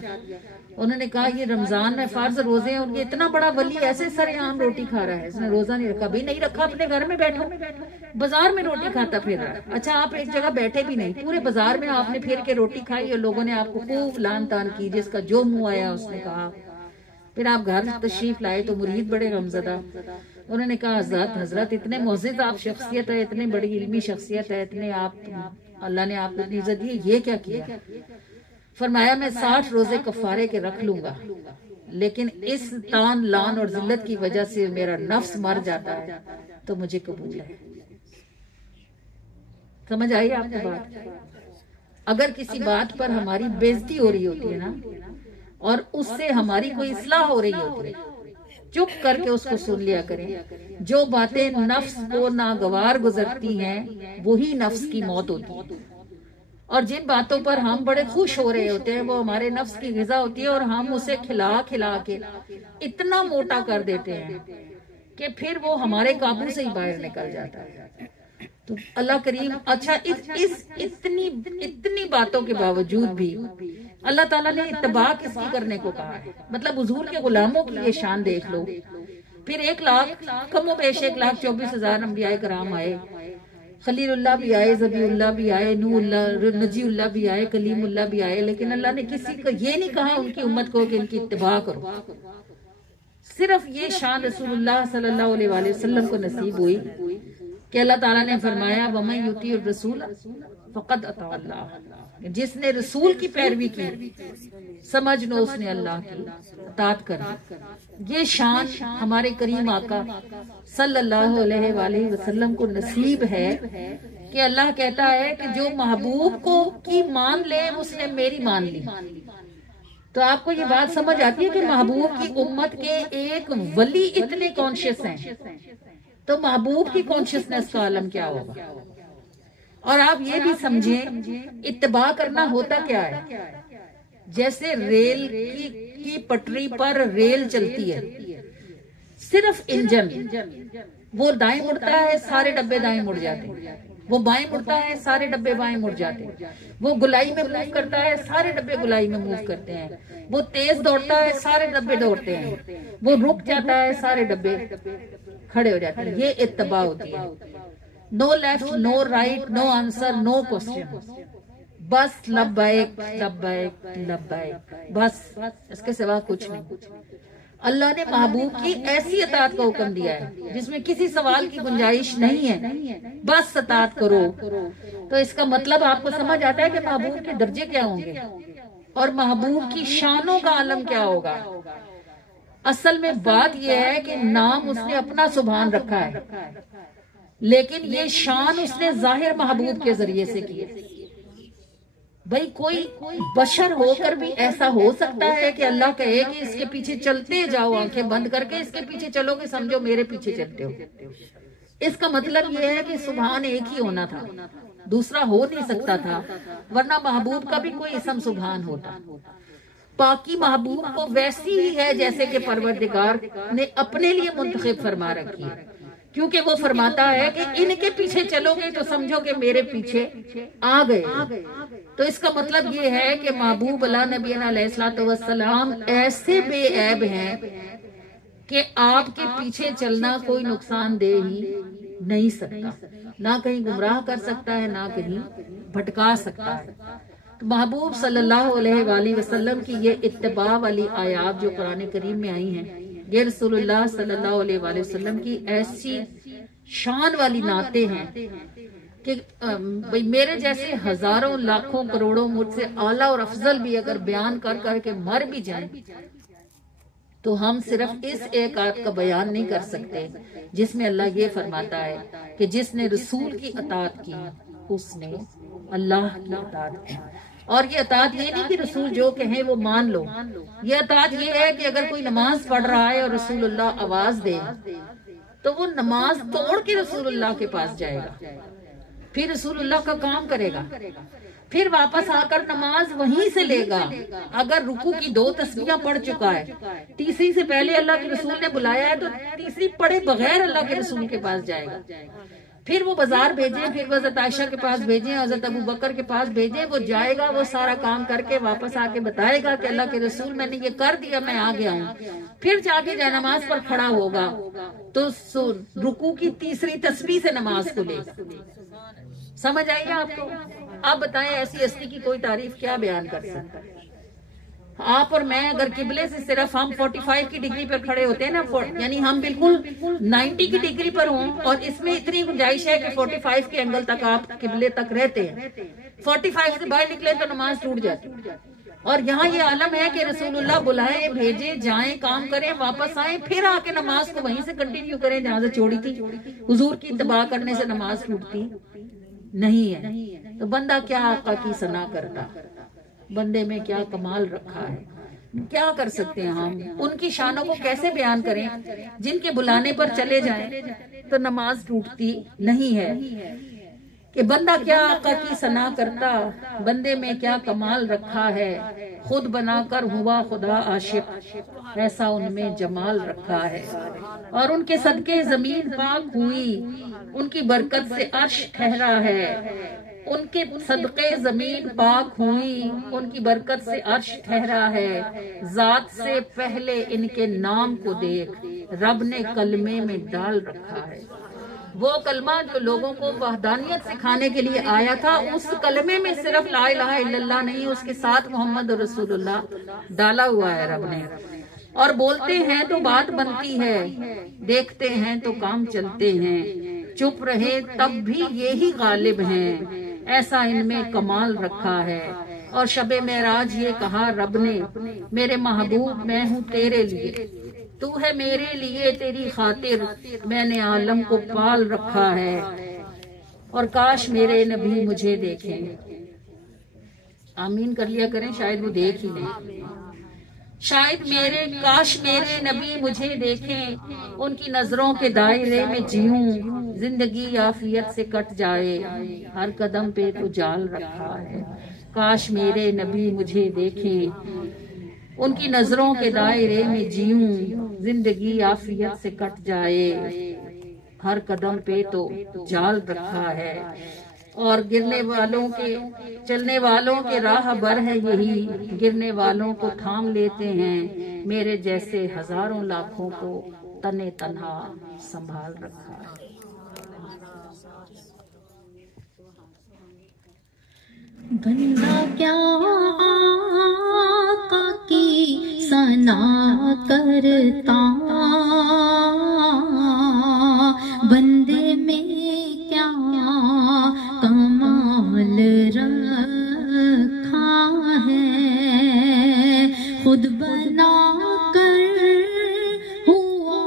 انہوں نے کہا یہ رمضان میں فرض روزے ہیں، اور یہ اتنا بڑا ولی ایسے سر عام روٹی کھا رہا ہے، اس نے روزہ نہیں رکھا۔ بھی نہیں رکھا، اپنے گھر میں بیٹھو، بازار میں روٹی کھاتا پھر رہا ہے۔ اچھا آپ ایک جگہ بیٹھے بھی نہیں، پورے بازار میں آپ نے پھر کے روٹی کھائی اور لوگوں نے آپ کو خوب لان تان کی، جس کا جو منہ آیا اس نے کہا۔ پھر آپ گھر تشریف لائے تو مرید بڑے غمزدہ، انہوں نے کہا حضرت اتنے معزز آپ شخصیت ہے، اتنے بڑی علمی شخصیت ہے، اتنے آپ اللہ نے آپ کو اتنی عزت دی، یہ کیا کیا؟ فرمایا میں 60 روزے کفارے کے رکھ لوں گا، لیکن اس تان لان اور ذلت کی وجہ سے میرا نفس مر جاتا ہے تو مجھے قبول ہے۔ سمجھ آئی آپ کی بات؟ اگر کسی بات پر ہماری بےزتی ہو رہی ہوتی ہے نا، اور اس سے ہماری کوئی اصلاح ہو رہی ہوتی ہے، چپ کر کے اس کو سن لیا کریں۔ جو باتیں نفس کو ناگوار گزرتی ہیں وہی نفس کی موت ہوتی ہے، اور جن باتوں پر ہم بڑے خوش ہو رہے ہوتے ہیں وہ ہمارے نفس کی غذا ہوتی ہے، اور ہم اسے کھلا کھلا کے اتنا موٹا کر دیتے ہیں کہ پھر وہ ہمارے قابو سے ہی باہر نکل جاتا ہے۔ تو اللہ کریم، اچھا اتنی باتوں کے باوجود بھی اللہ تعالیٰ نے اتباع کس کی کرنے کو کہا ہے؟ مطلب حضور کے غلاموں کی یہ شان دیکھ لو۔ پھر 1 لاکھ کم و بیش 1,24,000 انبیاء کرام آئے، خلیل اللہ بھی آئے، ذبی اللہ بھی آئے، نوح اللہ، نجی اللہ بھی آئے، کلیم اللہ بھی آئے، لیکن اللہ نے کسی کو یہ نہیں کہا ان کی امت کو کہ ان کی اتباع کرو۔ صرف یہ شان رسول اللہ صلی اللہ علیہ وآلہ وسلم کو نصیب ہوئی کہ اللہ تعالیٰ نے فرمایا وَمَن يُطِعِ الرَّسُولَ فَقَدْ أَطَاعَ اللَّهَ، جس نے رسول کی پیروی کی سمجھ لو اس نے اللہ کی اطاعت کری۔ یہ شان ہمارے کریم آقا صلی اللہ علیہ وآلہ وسلم کو نصیب ہے کہ اللہ کہتا ہے کہ جو محبوب کو کی مان لے اس نے میری مان لی۔ تو آپ کو یہ بات سمجھ آتی ہے کہ محبوب کی امت کے ایک ولی اتنے کانشیس ہیں، تو محبوب کی کانشیسنس کا عالم کیا ہوگا؟ اور آپ یہ بھی سمجھیں اتباع کرنا ہوتا کیا ہے؟ جیسے ریل کی پٹری پر ریل چلتی ہے، صرف انجن، وہ دائیں مڑتا ہے سارے ڈبے دائیں مڑ جاتے ہیں، وہ بائیں مڑتا ہے سارے ڈبے بائیں مڑ جاتے ہیں، وہ گلائی میں موو کرتا ہے سارے ڈبے گلائی میں موو کرتے ہیں، وہ تیز دوڑتا ہے سارے ڈبے دوڑتے ہیں، وہ رک جاتا ہے سارے ڈبے کھڑے ہو جاتے ہیں۔ یہ اتباع ہوتی ہے، نو لیفٹ، نو رائٹ، نو آنسر، نو کوسچن، بس لبیک لبیک لبیک، بس اس کے سوا کچھ نہیں۔ اللہ نے محبوب کی ایسی اطاعت کا حکم دیا ہے جس میں کسی سوال کی گنجائش نہیں ہے، بس اطاعت کرو۔ تو اس کا مطلب آپ کو سمجھ آتا ہے کہ محبوب کے درجے کیا ہوں گے اور محبوب کی شانوں کا عالم کیا ہوگا۔ اصل میں بات یہ ہے کہ نام اس نے اپنا سبحان رکھا ہے، لیکن یہ شان اس نے ظاہر محبوب کے ذریعے سے کی ہے۔ بھئی کوئی بشر ہو کر بھی ایسا ہو سکتا ہے کہ اللہ کہے کہ اس کے پیچھے چلتے جاؤ، آنکھیں بند کر کے اس کے پیچھے چلو کہ سمجھو میرے پیچھے چلتے ہو؟ اس کا مطلب یہ ہے کہ سبحان ایک ہی ہونا تھا، دوسرا ہو نہیں سکتا تھا، ورنہ محبوب کا بھی کوئی اسم سبحان ہوتا۔ پاکی محبوب کو ویسی ہی ہے جیسے کہ پروردگار نے اپنے لیے منتخب فرما رکھی ہے، کیونکہ وہ فرماتا ہے کہ ان کے پیچھے چلو گے تو سمجھو کہ میرے پیچھے آ گئے۔ تو اس کا مطلب یہ ہے کہ محبوب اللہ نبی علیہ الصلوۃ والسلام ایسے بے عیب ہیں کہ آپ کے پیچھے چلنا کوئی نقصان دہ ہی نہیں سکتا، نہ کہیں گمراہ کر سکتا ہے، نہ کہیں بھٹکا سکتا ہے۔ تو محبوب صلی اللہ علیہ وآلہ وسلم کی یہ اتباع والی آیات جو قرآن کریم میں آئی ہیں، یہ رسول اللہ صلی اللہ علیہ وآلہ وسلم کی ایسی شان والی نعتیں ہیں کہ میرے جیسے ہزاروں لاکھوں کروڑوں مجھ سے اعلیٰ اور افضل بھی اگر بیان کر کر کے مر بھی جائیں تو ہم صرف اس ایک آیت کا بیان نہیں کر سکتے جس میں اللہ یہ فرماتا ہے کہ جس نے رسول کی اطاعت کی اس نے اللہ کی اطاعت کی۔ اور یہ اطاعت یہ نہیں کہ رسول جو کہیں وہ مان لو، یہ اطاعت یہ ہے کہ اگر کوئی نماز پڑھ رہا ہے اور رسول اللہ آواز دے تو وہ نماز توڑ کے رسول اللہ کے پاس جائے گا، پھر رسول اللہ کا کام کرے گا، پھر واپس آ کر نماز وہیں سے لے گا۔ اگر رکوع کی 2 تسبیحاں پڑھ چکا ہے، تیسری سے پہلے اللہ کے رسول نے بلایا ہے تو تیسری پڑھے بغیر اللہ کے رسول کے پاس جائے گا، پھر وہ بازار بھیجیں، پھر وہ حضرت عائشہ کے پاس بھیجیں، حضرت ابو بکر کے پاس بھیجیں، وہ جائے گا، وہ سارا کام کر کے واپس آ کے بتائے گا کہ اللہ کے رسول میں نے یہ کر دیا، میں آ گیا ہوں، پھر جا کے جائے نماز پر کھڑا ہوگا تو رکوع کی تیسری تسبیح سے نماز کو لے گا۔ سمجھ آئیے آپ کو؟ آپ بتائیں ایسی ہستی کی کوئی تعریف کیا بیان کر سکتا ہے؟ آپ اور میں اگر قبلے سے صرف ہم 45 کی ڈگری پر کھڑے ہوتے ہیں نا، یعنی ہم بالکل 90 کی ڈگری پر ہوں، اور اس میں اتنی گنجائش ہے کہ 45 کے اینگل تک آپ قبلے تک رہتے ہیں، 45 سے باہر نکلے تو نماز ٹوٹ جاتی۔ اور یہاں یہ عالم ہے کہ رسول اللہ بلائے، بھیجے، جائیں، کام کریں، واپس آئیں، پھر آ کے نماز کو وہیں سے کنٹینیو کریں جہاں سے چھوڑی تھی۔ حضور کی اتباع کرنے سے نماز ٹوٹتی نہیں ہے۔ تو بندہ کیا آقا کی ثنا کرتا، بندے میں کیا کمال رکھا ہے، کیا کر سکتے ہیں ہم؟ ان کی شانوں کو کیسے بیان کریں جن کے بلانے پر چلے جائیں تو نماز ٹوٹتی نہیں ہے؟ کہ بندہ کیا آقا کی ثنا کرتا، بندے میں کیا کمال رکھا ہے، خود بنا کر ہوا خدا عاشق، ایسا ان میں جمال رکھا ہے۔ اور ان کے صدقے زمین پاک ہوئی، ان کی برکت سے عرش ٹھہرا ہے، ان کے صدقے زمین پاک ہوئی، ان کی برکت سے عرش ٹھہرا ہے، ذات سے پہلے ان کے نام کو دیکھ، رب نے کلمے میں ڈال رکھا ہے۔ وہ کلمہ جو لوگوں کو وحدانیت سکھانے کے لیے آیا تھا، اس کلمے میں صرف لا الہ الا اللہ نہیں، اس کے ساتھ محمد رسول اللہ ڈالا ہوا ہے رب نے۔ اور بولتے ہیں تو بات بنتی ہے، دیکھتے ہیں تو کام چلتے ہیں، چپ رہے تب بھی یہی غالب ہیں، ایسا ان میں کمال رکھا ہے۔ اور شب معراج یہ کہا رب نے، میرے محبوب میں ہوں تیرے لیے، تو ہے میرے لیے، تیری خاطر میں نے عالم کو پال رکھا ہے، اور کاش میرے نبی مجھے دیکھیں۔ آمین کر لیا کریں، شاید وہ دیکھ ہی لیں۔ شاید کاش میرے نبی مجھے دیکھیں، ان کی نظروں کے دائرے میں جیوں، زندگی عافیت سے کٹ جائے، ہر قدم پہ تو جال رکھا ہے۔ کاش میرے نبی مجھے دیکھیں، ان کی نظروں کے دائرے میں جیوں، زندگی عافیت سے کٹ جائے، ہر قدم پہ تو جال رکھا ہے۔ اور گرنے والوں کے، چلنے والوں کے راہ بر ہے یہی، گرنے والوں کو تھام لیتے ہیں، میرے جیسے ہزاروں لاکھوں کو تنے تنہا سنبھال رکھا ہے۔ بندہ کیا آقا کی ثنا کرتا، بندے میں کیا کمال رکھا ہے، خود بنا کر ہوا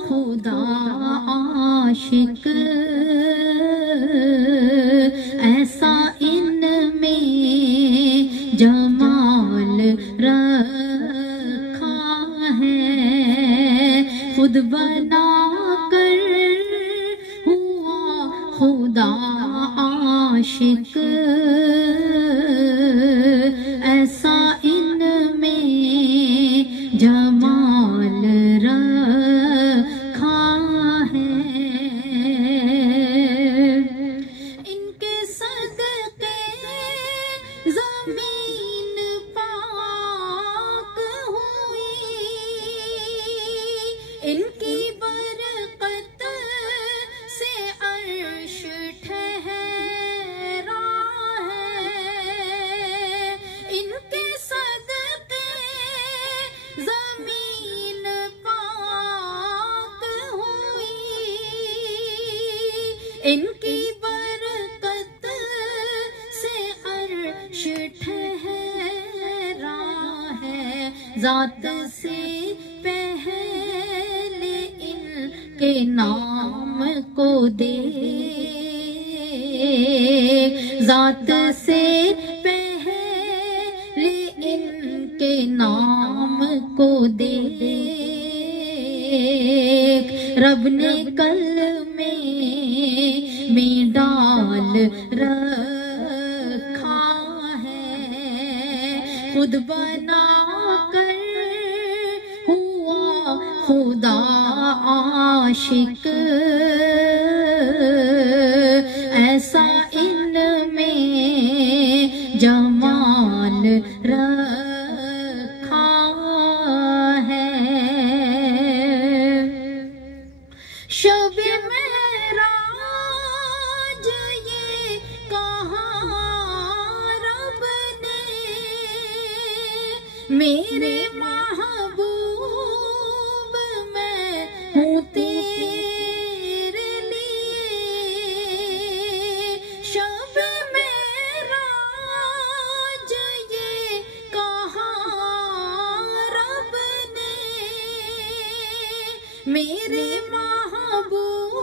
خدا عاشق، ایسا ان میں جمال رکھا ہے، خود بنا کر ہوا خدا عاشق، ایسا ان میں جمال رکھا ہے، ان کے صدقے زمین پاک ہوئی، ان کی برکت سے عرش ٹھہرا ہے، ان کے صدقے زمین پاک ہوئی، ان کی برکت سے عرش ٹھہرا ہے، ذات سے پہلے ان کے نام کو دیکھ، ذات سے پہلے کو دیکھ رب نے کلمے میں ڈال رکھا ہے خود بنا کر ہوا خدا عاشق ایسا ان میں جمال رکھا ہے شب معراج یہ کہاں رب نے میرے محبوب میں ہوں تیرے لیے شب معراج یہ کہاں رب نے میرے محبوب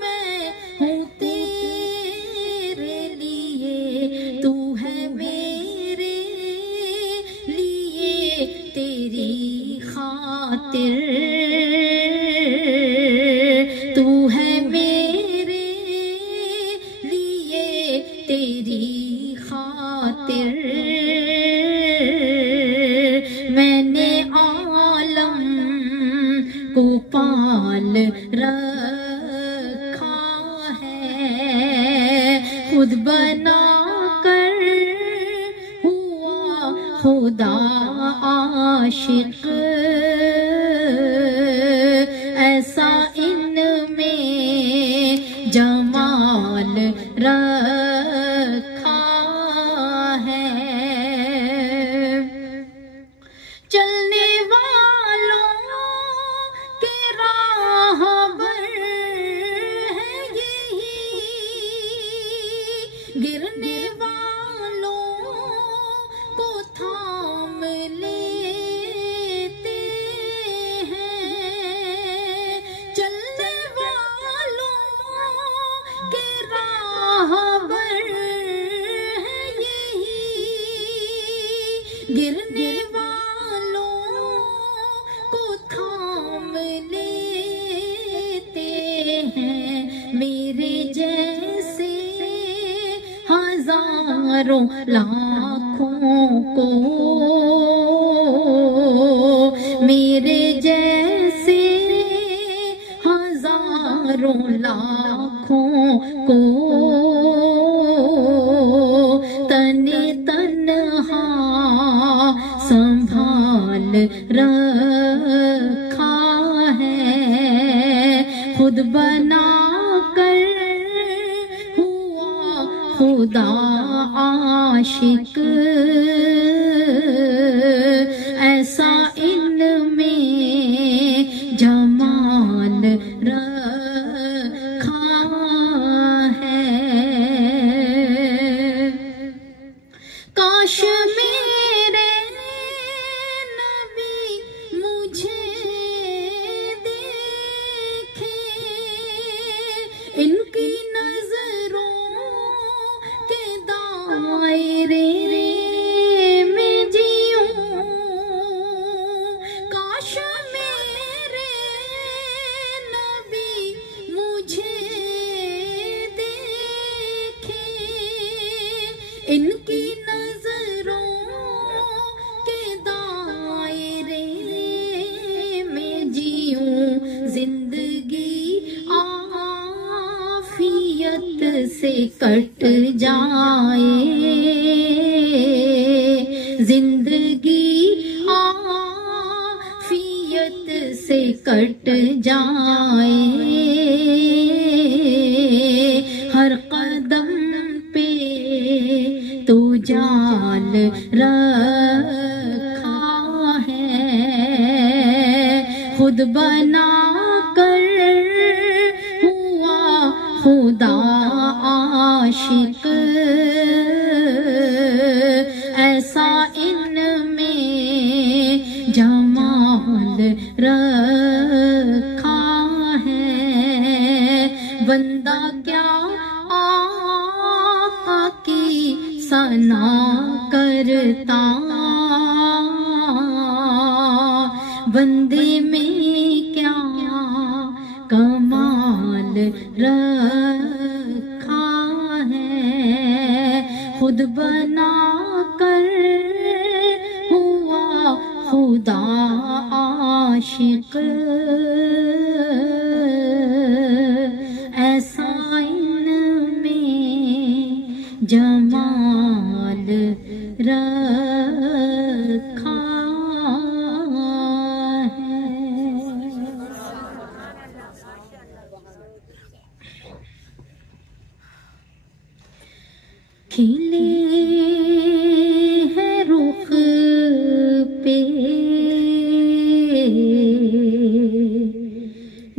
میں ہوں تیرے لیے تو ہے میرے لیے تیری خاطر تو ہے میرے لیے تیری خاطر میں نے عالم کو پال رکھا ہے خود بنا کر ہوا خدا عاشق ایسا ان میں جمال رکھا ہے چلنے والوں کے راہبر ہے یہی گرنے والوں کو تھام لیتے ہیں چلنے والوں کے راہبر ہے یہی گرنے والوں کو تھام لیتے ہیں میرے جیسے ہزاروں لاکھوں کو میرے جیسے ہزاروں لاکھوں کو تنہا سنبھال رکھا ہے خود بنا کر ہوا خدا عاشق ایسا ان میں جمال رکھا ہے کاش میرے نبی مجھے دیکھے ان کی نظروں کے دائرے میں جیوں کاش میرے نبی مجھے دیکھے ان کی نظروں کے دائرے میں جیوں زندگی عافیت سے کٹ جائے زندگی عافیت سے کٹ جائے ہر قدم پہ تو جال رکھا ہے خود بنا کر ہوا خدا عاشق ایسا ان میں جمال رکھا ہے بندہ کیا آقا کی ثنا کرتا بندے میں کیا کمال رکھا ہے، خود بنا کر ہوا خدا عاشق، ایسا ان میں جمال رکھا ہے۔ کھلے ہیں رخ پہ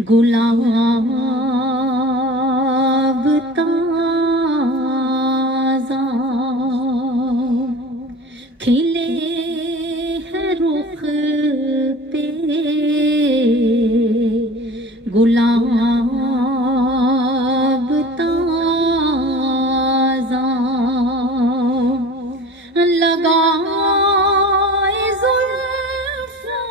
گلاب تازہ، کھلے ہیں رخ پہ گلاب تازہ، لگائے زلفوں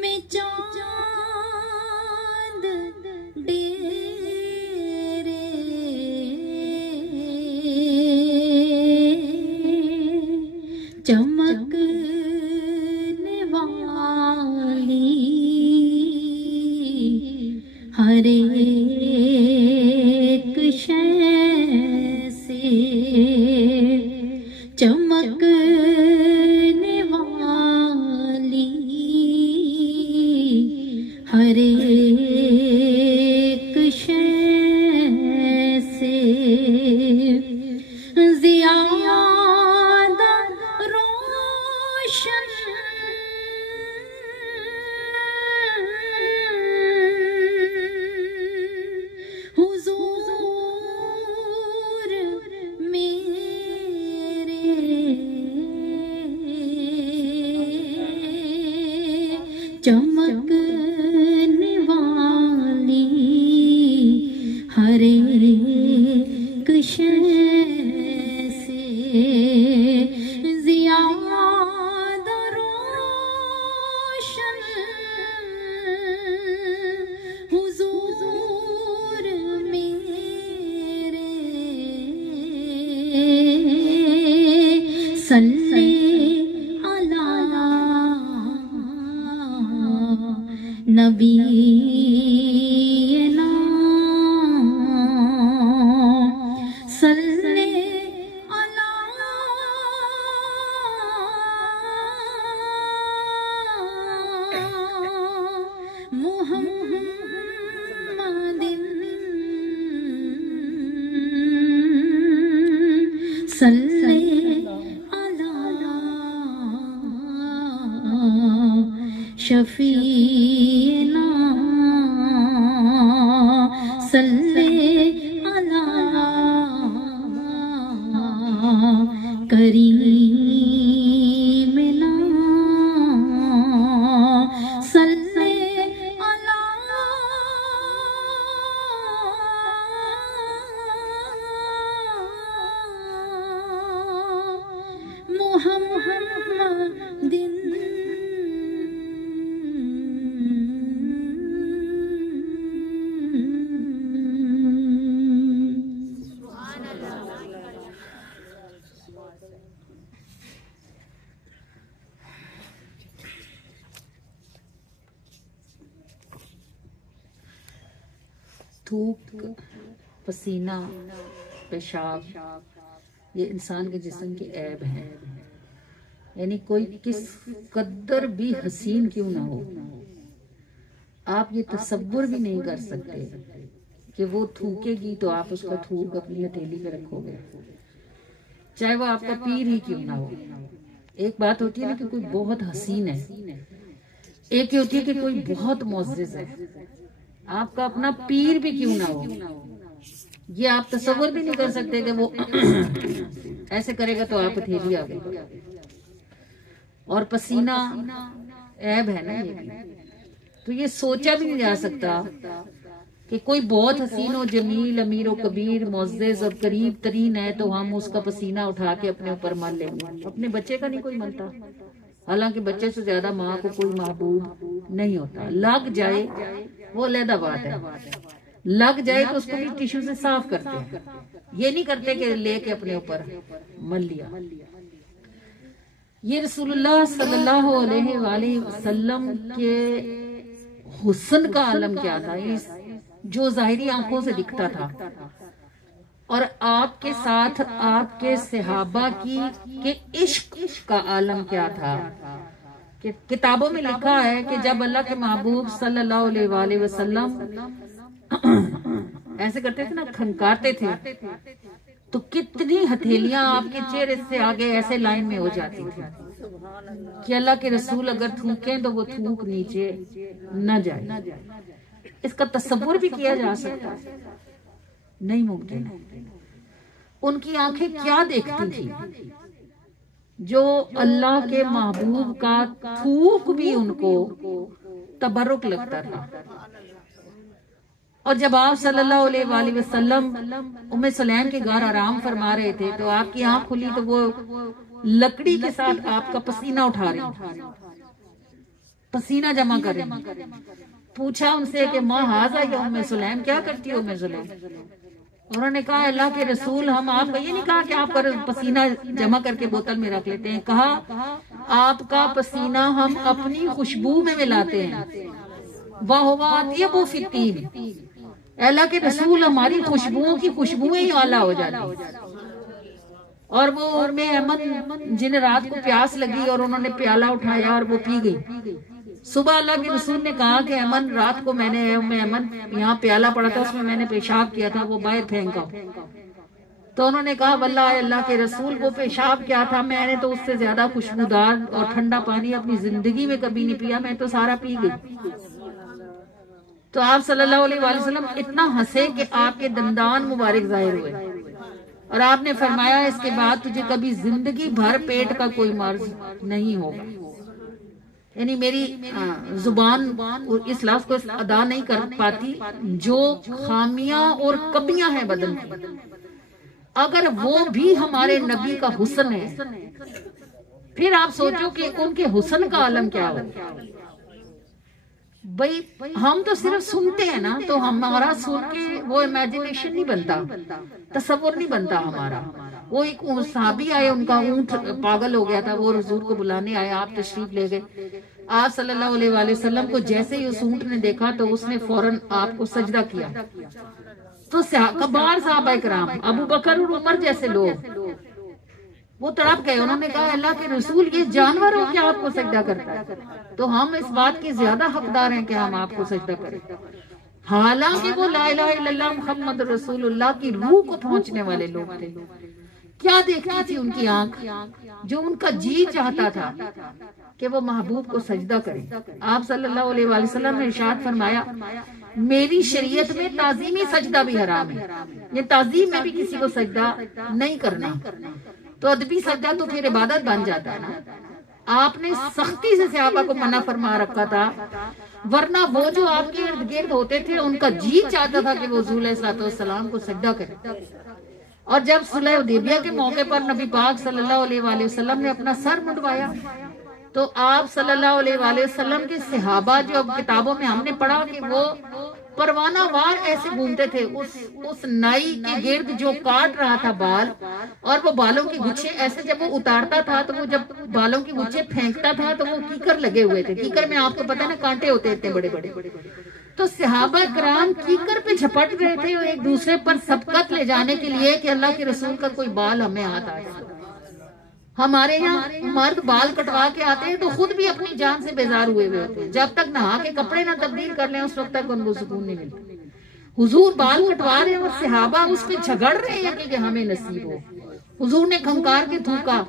میں چاند ڈیرے، چمکنے والی ہر ایک شے سے، چمکنے والی ہر ایک شے سے، زیادہ روشن حضور میرے، چمکنے والی ہر ایک شے سے، زیادہ روشن حضور میرے، صلی علی نبینا، صلی علی محمد، صلی علی شفیعنا، صلی علی کریمنا، صلی علی محمد، تھوک، پسینہ، پیشاب یہ انسان کے جسم کے عیب ہیں، یعنی کوئی کس قدر بھی حسین کیوں نہ ہو، آپ یہ تصور بھی نہیں کر سکتے کہ وہ تھوکے گی تو آپ اس کا تھوک اپنی ہتھیلی پہ رکھو گے، چاہے وہ آپ کا پیر ہی کیوں نہ ہو۔ ایک بات ہوتی ہے نا کہ کوئی بہت حسین ہے، ایک یہ ہوتی ہے کہ کوئی بہت معزز ہے، آپ کا اپنا پیر بھی کیوں نہ ہو، یہ آپ تصور بھی نہیں کر سکتے کہ وہ ایسے کرے گا تو آپ ہتھیلی آ گئی۔ اور پسینہ عیب ہے نا، یہ تو یہ سوچا بھی نہیں جا سکتا کہ کوئی بہت حسین و جمیل امیر و کبیر معزز اور قریب ترین ہے تو ہم اس کا پسینہ اٹھا کے اپنے اوپر مل لیں گے، اپنے بچے کا نہیں کوئی ملتا، حالانکہ بچے سے زیادہ ماں کو کوئی محبوب نہیں ہوتا۔ لگ جائے وہ علیحدہ بات ہے، لگ جائے تو اس کو بھی ٹیشو سے صاف کرتے ہیں، یہ نہیں کرتے کہ لے کے اپنے اوپر مل لیا۔ یہ رسول اللہ صلی اللہ علیہ وآلہ وسلم کے حسن کا عالم کیا تھا، جو ظاہری آنکھوں سے دکھتا تھا، اور آپ کے ساتھ آپ کے صحابہ کے عشق کا عالم کیا تھا کہ کتابوں میں لکھا ہے کہ جب اللہ کے محبوب صلی اللہ علیہ وآلہ وسلم ایسے کرتے تھے نا، کھنکارتے تھے، تو کتنی ہتھیلیاں آپ کے چہرے سے آگے ایسے لائن میں ہو جاتی تھی کہ اللہ کے رسول اگر تھوکیں تو وہ تھوک نیچے نہ جائے۔ اس کا تصور بھی کیا جا سکتا ہے؟ نہیں ممکن۔ ان کی آنکھیں کیا دیکھتی تھی جو اللہ کے محبوب کا تھوک بھی ان کو تبرک لگتا تھا۔ اور جب آپ صلی اللہ علیہ وآلہ وسلم ام سلیم کے گھر آرام فرما رہے تھے تو آپ کی آنکھ کھلی تو وہ لکڑی کے ساتھ آپ کا پسینہ اٹھا رہی، پسینہ جمع کر رہی۔ پوچھا ان سے کہ ماں ہاذا یا ام سلیم، کیا کرتی ہو ام سلیم؟ انہوں نے کہا اللہ کے رسول ہم آپ کا، یہ نہیں کہا کہ آپ کا پسینہ جمع کر کے بوتل میں رکھ لیتے ہیں، کہا آپ کا پسینہ ہم اپنی خوشبو میں ملاتے ہیں، وَهُوَ أَطْيَبُ فِي الطِّيبِ، اللہ کے رسول ہماری خوشبوؤں کی خوشبوئیں ہی اعلیٰ ہو جاتی۔ اور وہ ام ایمن جنہیں رات کو پیاس لگی اور انہوں نے پیالہ اٹھایا اور وہ پی گئی۔ صبح اللہ کے رسول نے کہا کہ ایمن رات کو میں نے ام ایمن یہاں پیالہ پڑا تھا، اس میں میں نے پیشاب کیا تھا، وہ باہر پھینکا۔ تو انہوں نے کہا واللہ اللہ کے رسول وہ پیشاب کیا تھا، میں نے تو اس سے زیادہ خوشبودار اور ٹھنڈا پانی اپنی زندگی میں کبھی نہیں پیا، میں تو سارا پی گئی۔ تو آپ صلی اللہ علیہ وآلہ وسلم اتنا ہنسے کہ آپ کے دندان مبارک ظاہر ہوئے، اور آپ نے فرمایا اس کے بعد تجھے کبھی زندگی بھر پیٹ کا کوئی مرض نہیں ہوگا۔ یعنی میری زبان اس لفظ کو ادا نہیں کر پاتی، جو خامیاں اور کمیاں ہیں بدن کی، اگر وہ بھی ہمارے نبی کا حسن ہے، پھر آپ سوچو کہ ان کے حسن کا عالم کیا ہو۔ بھئی ہم تو صرف سنتے ہیں نا، تو ہمارا سن کے وہ امیجنیشن نہیں بنتا، تصور نہیں بنتا ہمارا۔ وہ ایک صحابی آئے، ان کا اونٹ پاگل ہو گیا تھا، وہ حضور کو بلانے آئے، آپ تشریف لے گئے۔ آپ صلی اللہ علیہ وآلہ وسلم کو جیسے ہی اس اونٹ نے دیکھا تو اس نے فوراً آپ کو سجدہ کیا۔ تو کبار صحابہ کرام، ابو بکر اور عمر جیسے لوگ وہ تڑپ گئے، انہوں نے کہا اللہ کے رسول یہ جانور ہو کیا آپ کو سجدہ کرتا ہے؟ تو ہم اس بات کے زیادہ حقدار ہیں کہ ہم آپ کو سجدہ کریں، حالانکہ وہ لا الہ الا اللہ محمد رسول اللہ کی روح کو پہنچنے والے لوگ تھے۔ کیا دیکھتی تھی ان کی آنکھ، جو ان کا جی چاہتا تھا کہ وہ محبوب کو سجدہ کریں۔ آپ صلی اللہ علیہ وآلہ وسلم نے ارشاد فرمایا میری شریعت میں تعظیمی سجدہ بھی حرام ہے، یہ تعظیم میں بھی کسی کو سجدہ نہیں کرنا، تو ادبی سجدہ تو پھر عبادت بن جاتا ہے نا۔ آپ نے سختی سے صحابہ کو منع فرما رکھا تھا، ورنہ وہ جو آپ کے ارد گرد ہوتے تھے ان کا جی چاہتا تھا کہ وہ حضور علیہ الصلوۃ والسلام کو سجدہ کریں۔ اور جب صلح حدیبیہ کے موقع پر نبی پاک صلی اللہ علیہ وآلہ وسلم نے اپنا سر منڈوایا تو آپ صلی اللہ علیہ وآلہ وسلم کے صحابہ، جو اب کتابوں میں ہم نے پڑھا کہ وہ پروانہ وار ایسے گھومتے تھے اس نائی کے گرد جو کاٹ رہا تھا بال، اور وہ بالوں کی گچھے ایسے جب وہ اتارتا تھا تو وہ جب بالوں کی گچھے پھینکتا تھا تو وہ کیکر لگے ہوئے تھے، کیکر میں آپ کو پتہ نا کانٹے ہوتے اتنے بڑے بڑے، تو صحابہ کرام کیکر پہ جھپٹ رہے تھے ایک دوسرے پر سبقت لے جانے کے لیے کہ اللہ کے رسول کا کوئی بال ہمیں ہاتھ آ جائے۔ ہمارے یہاں مرد بال کٹوا کے آتے ہیں تو خود بھی اپنی جان سے بیزار ہوئے ہوتے ہیں، جب تک نہا کے کپڑے نہ تبدیل کر لیں اس وقت تک ان کو سکون نہیں ملتا۔ حضور بال کٹوا رہے ہیں اور صحابہ اس پہ جھگڑ رہے ہیں کہ ہمیں نصیب ہو۔ حضور نے کھنکار کے تھوکا،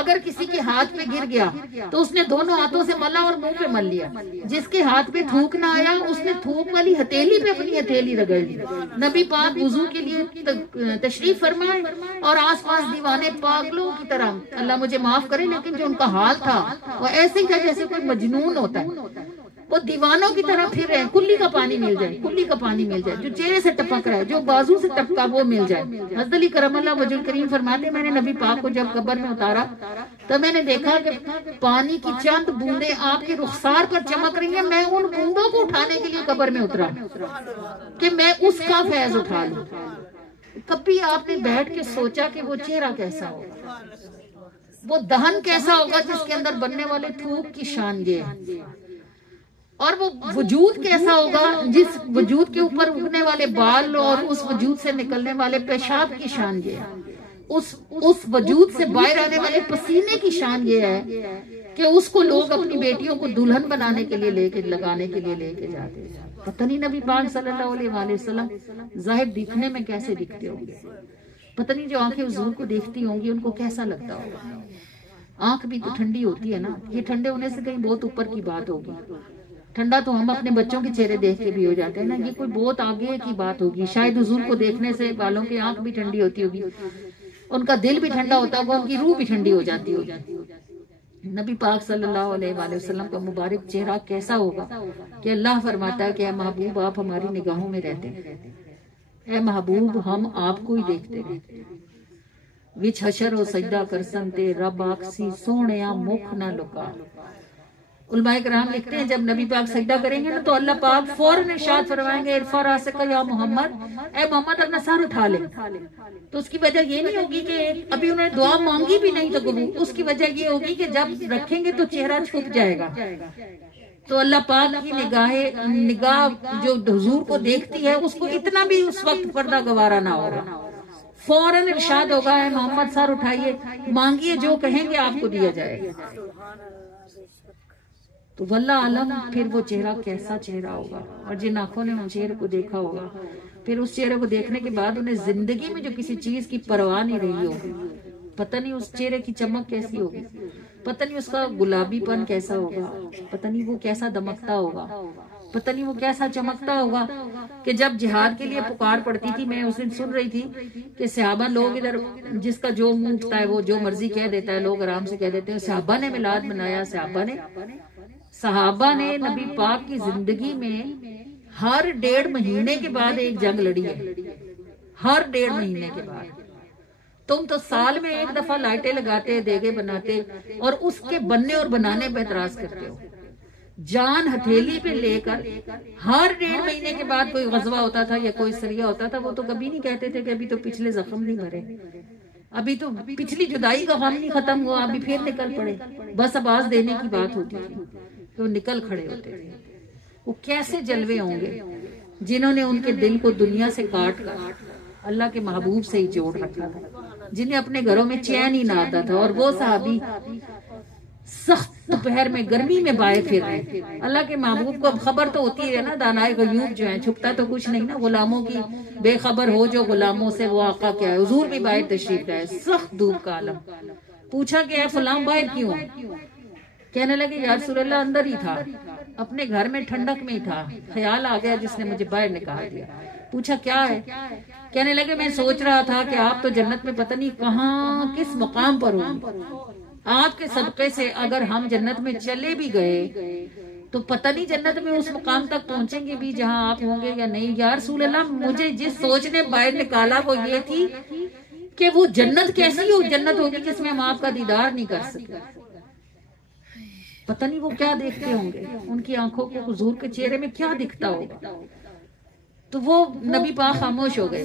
اگر کسی کے ہاتھ پہ گر گیا تو اس نے دونوں ہاتھوں سے ملا اور منہ پہ مل لیا، جس کے ہاتھ پہ تھوک نہ آیا اس نے تھوک والی ہتھیلی پہ اپنی ہتھیلی رگڑ لی۔ نبی پاک وضو کے لیے تشریف فرمائے اور آس پاس دیوانے پاگلوں کی طرح، اللہ مجھے معاف کرے لیکن جو ان کا حال تھا وہ ایسے ہی تھا جیسے کوئی مجنون ہوتا ہے، وہ دیوانوں کی طرح پھر رہے ہیں، کلی کا پانی مل جائے، کلی کا پانی مل جائے، جو چہرے سے ٹپک رہا ہے، جو بازو سے ٹپکا وہ مل جائے۔ حضرت علی کرم اللہ وجہ الکریم فرماتے میں نے نبی پاک کو جب قبر میں اتارا تو میں نے دیکھا کہ پانی کی چند بوندیں آپ کے رخسار پر چمک رہی ہیں، میں ان بوندوں کو اٹھانے کے لیے قبر میں اترا کہ میں اس کا فیض اٹھا لوں۔ کبھی آپ نے بیٹھ کے سوچا کہ وہ چہرہ کیسا ہوگا، وہ دہن کیسا ہوگا جس کے اندر بننے والے تھوک کی شان یہ ہے، اور وہ وجود کیسا ہوگا جس وجود کے اوپر اگنے والے بال اور اس وجود سے نکلنے والے پیشاب کی شان یہ ہے، اس وجود سے باہر آنے والے پسینے کی شان یہ ہے کہ اس کو لوگ اپنی بیٹیوں کو دلہن بنانے کے لیے لگانے کے لیے لے کے جاتے ہیں۔ پتہ نہیں نبی پاک صلی اللہ علیہ وآلہ وسلم ظاہر دکھنے میں کیسے دکھتے ہوں گے، پتہ نہیں جو آنکھیں حضور کو دیکھتی ہوں گی ان کو کیسا لگتا ہوگا۔ آنکھ بھی تو ٹھنڈی ہوتی ہے نا، یہ ٹھنڈے ہونے سے کہیں بہت اوپر کی بات ہوگی، ٹھنڈا تو ہم اپنے بچوں کے چہرے دیکھ کے بھی ہو جاتے ہیں نا، یہ کوئی بہت آگے کی بات ہوگی۔ شاید حضور کو دیکھنے سے والوں کی آنکھ بھی ٹھنڈی ہوتی ہوگی، ان کا دل بھی ٹھنڈا ہوتا ہوگا، ان کی روح بھی ٹھنڈی ہو جاتی ہوگی۔ نبی پاک صلی اللہ علیہ وآلہ وسلم کا مبارک چہرہ کیسا ہوگا کہ اللہ فرماتا ہے کہ اے محبوب آپ ہماری نگاہوں میں رہتے ہیں، اے محبوب ہم آپ کو ہی دیکھتے ہیں، وچ حشر و سجدہ کرسن تے رب آکسی سونیا مکھ نہ لکا۔ علماء کرام لکھتے ہیں جب نبی پاک سجدہ کریں گے نا تو اللہ پاک فوراً ارشاد فرمائیں گے ارفع راسک یا محمد، اے محمد اپنا سر اٹھا لے۔ تو اس کی وجہ یہ نہیں ہوگی کہ ابھی انہوں نے دعا مانگی بھی نہیں تو قبول، اس کی وجہ یہ ہوگی کہ جب رکھیں گے تو چہرہ چھپ جائے گا، تو اللہ پاک کی نگاہ جو حضور کو دیکھتی ہے اس کو اتنا بھی اس وقت پردہ گوارا نہ ہوگا، فوراً ارشاد ہوگا اے محمد سر اٹھائیے، مانگیے جو کہیں گے آپ کو دیا جائے گا۔ تو واللہ عالم پھر وہ چہرہ کیسا چہرہ ہوگا، اور جن آنکھوں نے ان چہرے کو دیکھا ہوگا پھر اس چہرے کو دیکھنے کے بعد انہیں زندگی میں جو کسی چیز کی پرواہ نہیں رہی ہوگی، پتہ نہیں اس چہرے کی چمک کیسی ہوگی، پتہ نہیں اس کا گلابی پن کیسا ہوگا، پتہ نہیں وہ کیسا دمکتا ہوگا، پتہ نہیں وہ کیسا چمکتا ہوگا کہ جب جہاد کے لیے پکار پڑتی تھی، میں اس دن سن رہی تھی کہ صحابہ لوگ ادھر جس کا جو منہ اٹھتا ہے وہ جو مرضی کہہ دیتا ہے، لوگ آرام سے کہہ دیتے ہیں، صحابہ نے میلاد منایا، صحابہ نے نبی پاک کی زندگی میں ہر 1.5 مہینے کے بعد ایک جنگ لڑی ہے، ہر 1.5 مہینے کے بعد۔ تم تو سال میں ایک دفعہ لائٹیں لگاتے، دیگے بناتے اور اس کے بننے اور بنانے پہ اعتراض کرتے ہو، جان ہتھیلی پہ لے کر ہر 1.5 مہینے کے بعد کوئی غزوہ ہوتا تھا یا کوئی سریہ ہوتا تھا، وہ تو کبھی نہیں کہتے تھے کہ ابھی تو پچھلے زخم نہیں بھرے، ابھی تو پچھلی جدائی کا غم نہیں ختم ہوا، ابھی پھر نکل پڑے، بس آواز دینے کی بات ہوتی تھی تو نکل کھڑے ہوتے تھے۔ وہ کیسے جلوے ہوں گے جنہوں نے ان کے دل کو دنیا سے کاٹ کر اللہ کے محبوب سے ہی جوڑ رکھا تھا، جنہیں اپنے گھروں میں چین ہی نہ آتا تھا، اور وہ صحابی سخت دوپہر میں گرمی میں بائے پھر رہے تھے۔ اللہ کے محبوب کو اب خبر تو ہوتی ہے نا، دانائے غیوب جو ہیں، چھپتا تو کچھ نہیں نا، غلاموں کی بے خبر ہو جو غلاموں سے وہ آقا کیا ہے۔ حضور بھی باہر تشریف لائے، سخت دھوپ کا عالم، پوچھا کہ اے فلاں باہر کیوں؟ کہنے لگے یا رسول اللہ اندر ہی تھا، اپنے گھر میں ٹھنڈک میں ہی تھا، خیال آ گیا جس نے مجھے باہر نکال دیا۔ پوچھا کیا ہے؟ کہنے لگے میں سوچ رہا تھا کہ آپ تو جنت میں پتہ نہیں کہاں کس مقام پر ہوں، آپ کے صدقے سے اگر ہم جنت میں چلے بھی گئے تو پتہ نہیں جنت میں اس مقام تک پہنچیں گے بھی جہاں آپ ہوں گے یا نہیں۔ یا رسول اللہ مجھے جس سوچ نے باہر نکالا وہ یہ تھی کہ وہ جنت کیسی ہو، جنت ہوگی جس میں ہم آپ کا دیدار نہیں کر سکتے۔ پتہ نہیں وہ کیا دیکھتے ہوں گے، ان کی آنکھوں کو حضور کے چہرے میں کیا دکھتا ہوگا۔ تو وہ نبی پاک خاموش ہو گئے۔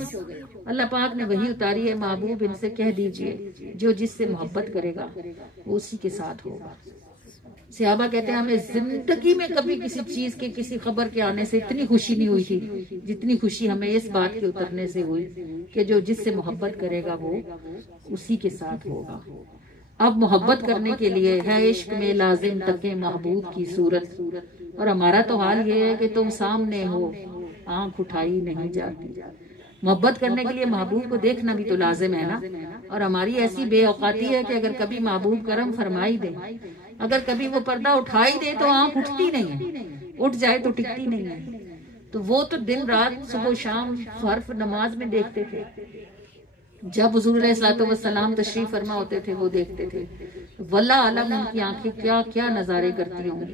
اللہ پاک نے وحی اتاری ہے محبوب ان سے کہہ دیجئے جو جس سے محبت کرے گا وہ اسی کے ساتھ ہوگا۔ صحابہ کہتے ہیں ہمیں زندگی میں کبھی کسی چیز کے کسی خبر کے آنے سے اتنی خوشی نہیں ہوئی تھی جتنی خوشی ہمیں اس بات کے اترنے سے ہوئی کہ جو جس سے محبت کرے گا وہ اسی کے ساتھ ہوگا۔ اب محبت کرنے کے لیے ہے عشق میں لازم تکے محبوب کی صورت، اور ہمارا تو حال یہ ہے کہ تم سامنے ہو آنکھ اٹھائی نہیں جاتی۔ محبت کرنے کے لیے محبوب کو دیکھنا بھی تو لازم ہے نا، اور ہماری ایسی بے اوقاتی ہے کہ اگر کبھی محبوب کرم فرمائی دے، اگر کبھی وہ پردہ اٹھائی دے تو آنکھ اٹھتی نہیں ہے، اٹھ جائے تو ٹکتی نہیں ہے۔ تو وہ تو دن رات صبح و شام فرض نماز میں دیکھتے تھے، جب حضور علیہ الصلوۃ والسلام تشریف فرما ہوتے تھے وہ دیکھتے تھے۔ واللہ عالم ان کی آنکھیں کیا کیا نظارے کرتی ہوں گی۔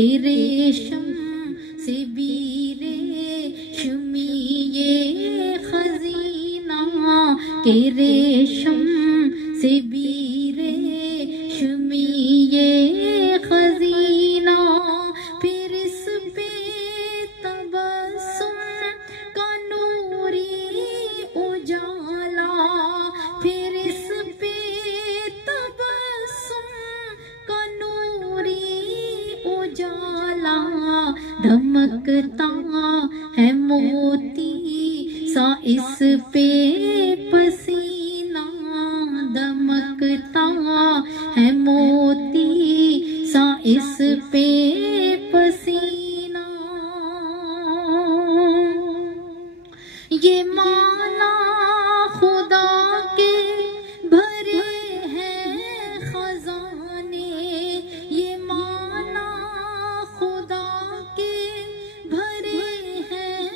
کہ ریشم سے بھی ریشمی یہ خزینہ، کہ ریشم سے بھی ریشمی یہ خزینہ، پھر اس پہ تبسم کا نوری اجالا، پھر اس پہ تبسم کا نوری اجالا، دھمکتا ہے موتی سا اس پہ پسینہ، دمکتا ہے موتی سا اس پہ پسینہ، یہ مانا خدا کے بھرے ہیں خزانے، یہ مانا خدا کے بھرے ہیں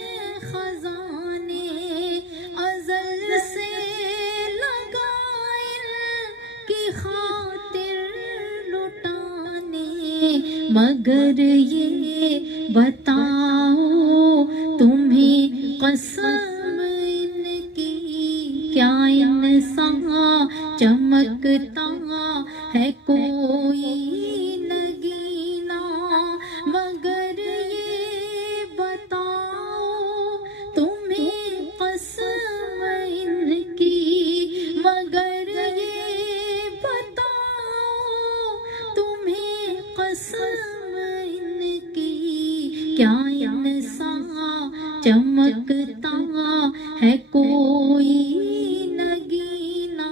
خزانے، ازل سے کی خاطر لٹانے، مگر یہ بتاؤ تمہیں قسم ان کی، کیا انسان چمکتا ہے کوئی نگینا، مگر یہ بتاؤ تمہیں قسم ان کی، مگر یہ بتاؤ تمہیں قسم ان کی، کیا انسان چمکتا ہے کوئی نگینا،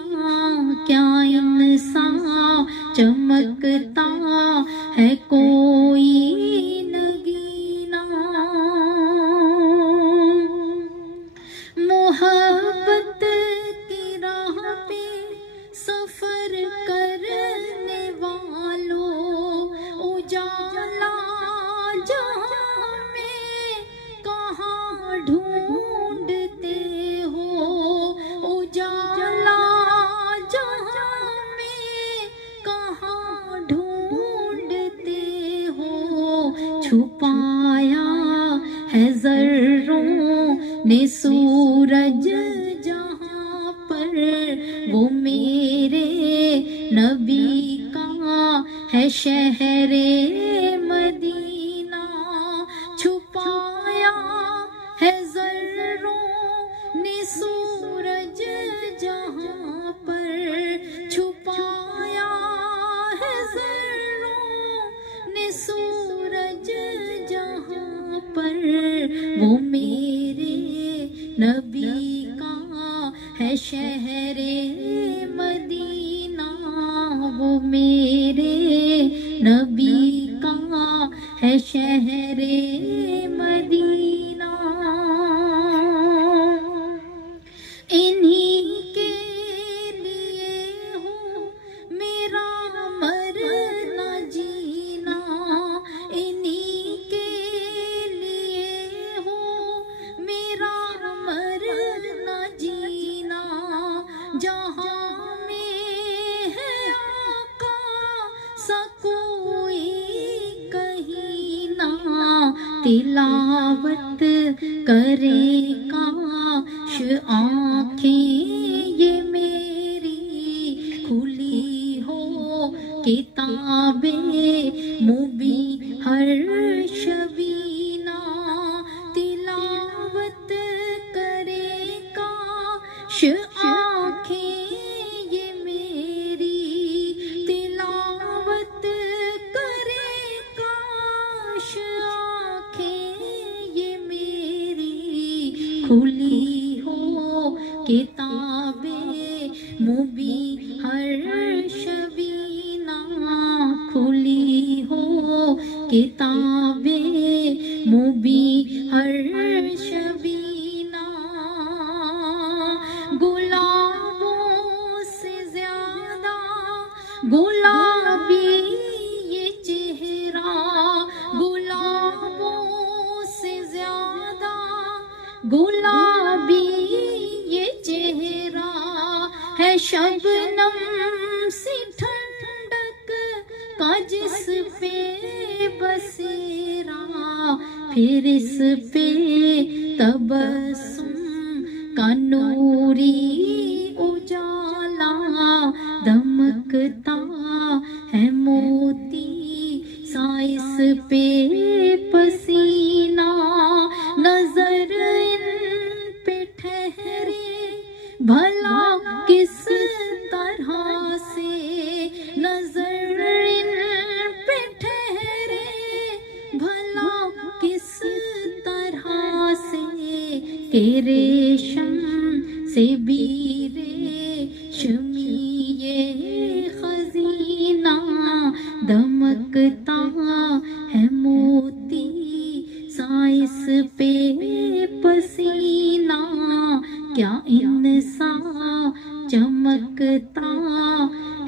کیا انسان چمکتا ہے کوئی نگینا، محبت کی راہ پہ سفر کرنے والوں، اجالا جہاں میں کہاں ڈھونڈتے ہو، اجالا جہاں میں کہاں ڈھونڈتے ہو، چھپایا ہے ذروں نے سورج جہاں پر، وہ میرے نبی کا ہے شہر مدینہ، چھپایا ہے ذروں نے سورج جہاں پر، چھپایا ہے ذروں نے سورج جہاں پر، وہ میرے نبی کا ہے شہر مدینہ، وہ میرے نبی کا ہے شہر مدینہ، انہی کے لیے ہو میرا مرنا جینا، انہی کے لیے ہو میرا مرنا جینا، جہاں میں ہے آقا سا کوئی کہیں نہ، تلاوت کرے کاش آنکھیں یہ میری کھلی ہو، کتابیں مبین ہر شبینہ، تلاوت کرے کاش آنکھیں یہ میری، تلاوت کرے کاش آنکھیں یہ میری، کھلی ہو کتابیں مبین ہر شبینہ، کھلی ہو کتابیں مبین ہر شبینہ، گلابوں سے زیادہ گلابی یہ چہرہ، گلابوں سے زیادہ گلابی یہ چہرہ ہے، شبنم سی ٹھنڈک کا جس پہ بسیرا، پھر اس پہ تبسم کا نوری اجالا، دمکتا ہے موتی سا اس پہ پسینہ، نظر ان پہ ٹھہرے بھلا کس طرح سے، نظر ان پہ ٹھہرے بھلا کس طرح سے، کہ ریشم سے بھی ریشمی یہ خزینہ، دمکتا ہے موتی سا اس پہ پسینہ، کیا ان سا چمکتا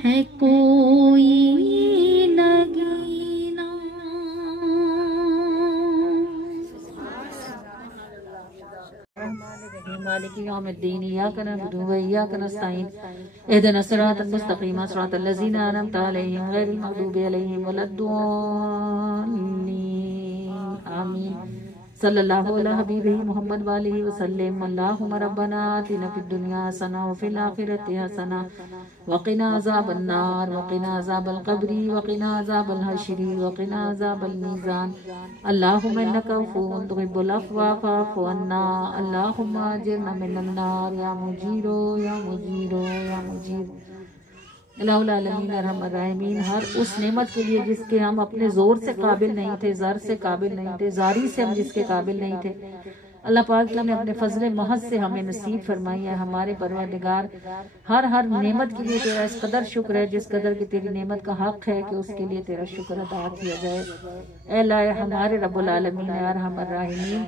ہے کوئی نگینہ۔ مالک یوم الدین، ایاک نعبد و ایاک نستعین، اهدنا الصراط المستقیم صراط الذین انعمت علیہم غیر المغضوب علیہم ولا الضالین، آمین۔ صلی اللہ علی حبیبہ محمد وآلہ وسلم۔ اللہم ربنا آتنا فی الدنیا حسنہ وفی الآخرۃ حسنہ وقنا عذاب النار وقنا عذاب القبر وقنا عذاب الحشر وقنا عذاب الميزان۔ اللہم انک عفو تحب العفو فاعف عنا۔ اللہم اجرنا من النار یا مجیر یا مجیر یا مجیر۔ الہ العالمین ارحم الراحمین، ہر اس نعمت کے لیے جس کے ہم اپنے زور سے قابل نہیں تھے، زر سے قابل نہیں تھے، زاری سے ہم جس کے قابل نہیں تھے، اللہ پاک نے اپنے فضل محض سے ہمیں نصیب فرمائی ہے۔ ہمارے پروردگار ہر نعمت کے لیے تیرا اس قدر شکر ہے جس قدر کی تیری نعمت کا حق ہے کہ اس کے لیے تیرا شکر ادا کیا جائے۔ اے اللہ ہمارے رب العالمین ارحم الراحمین،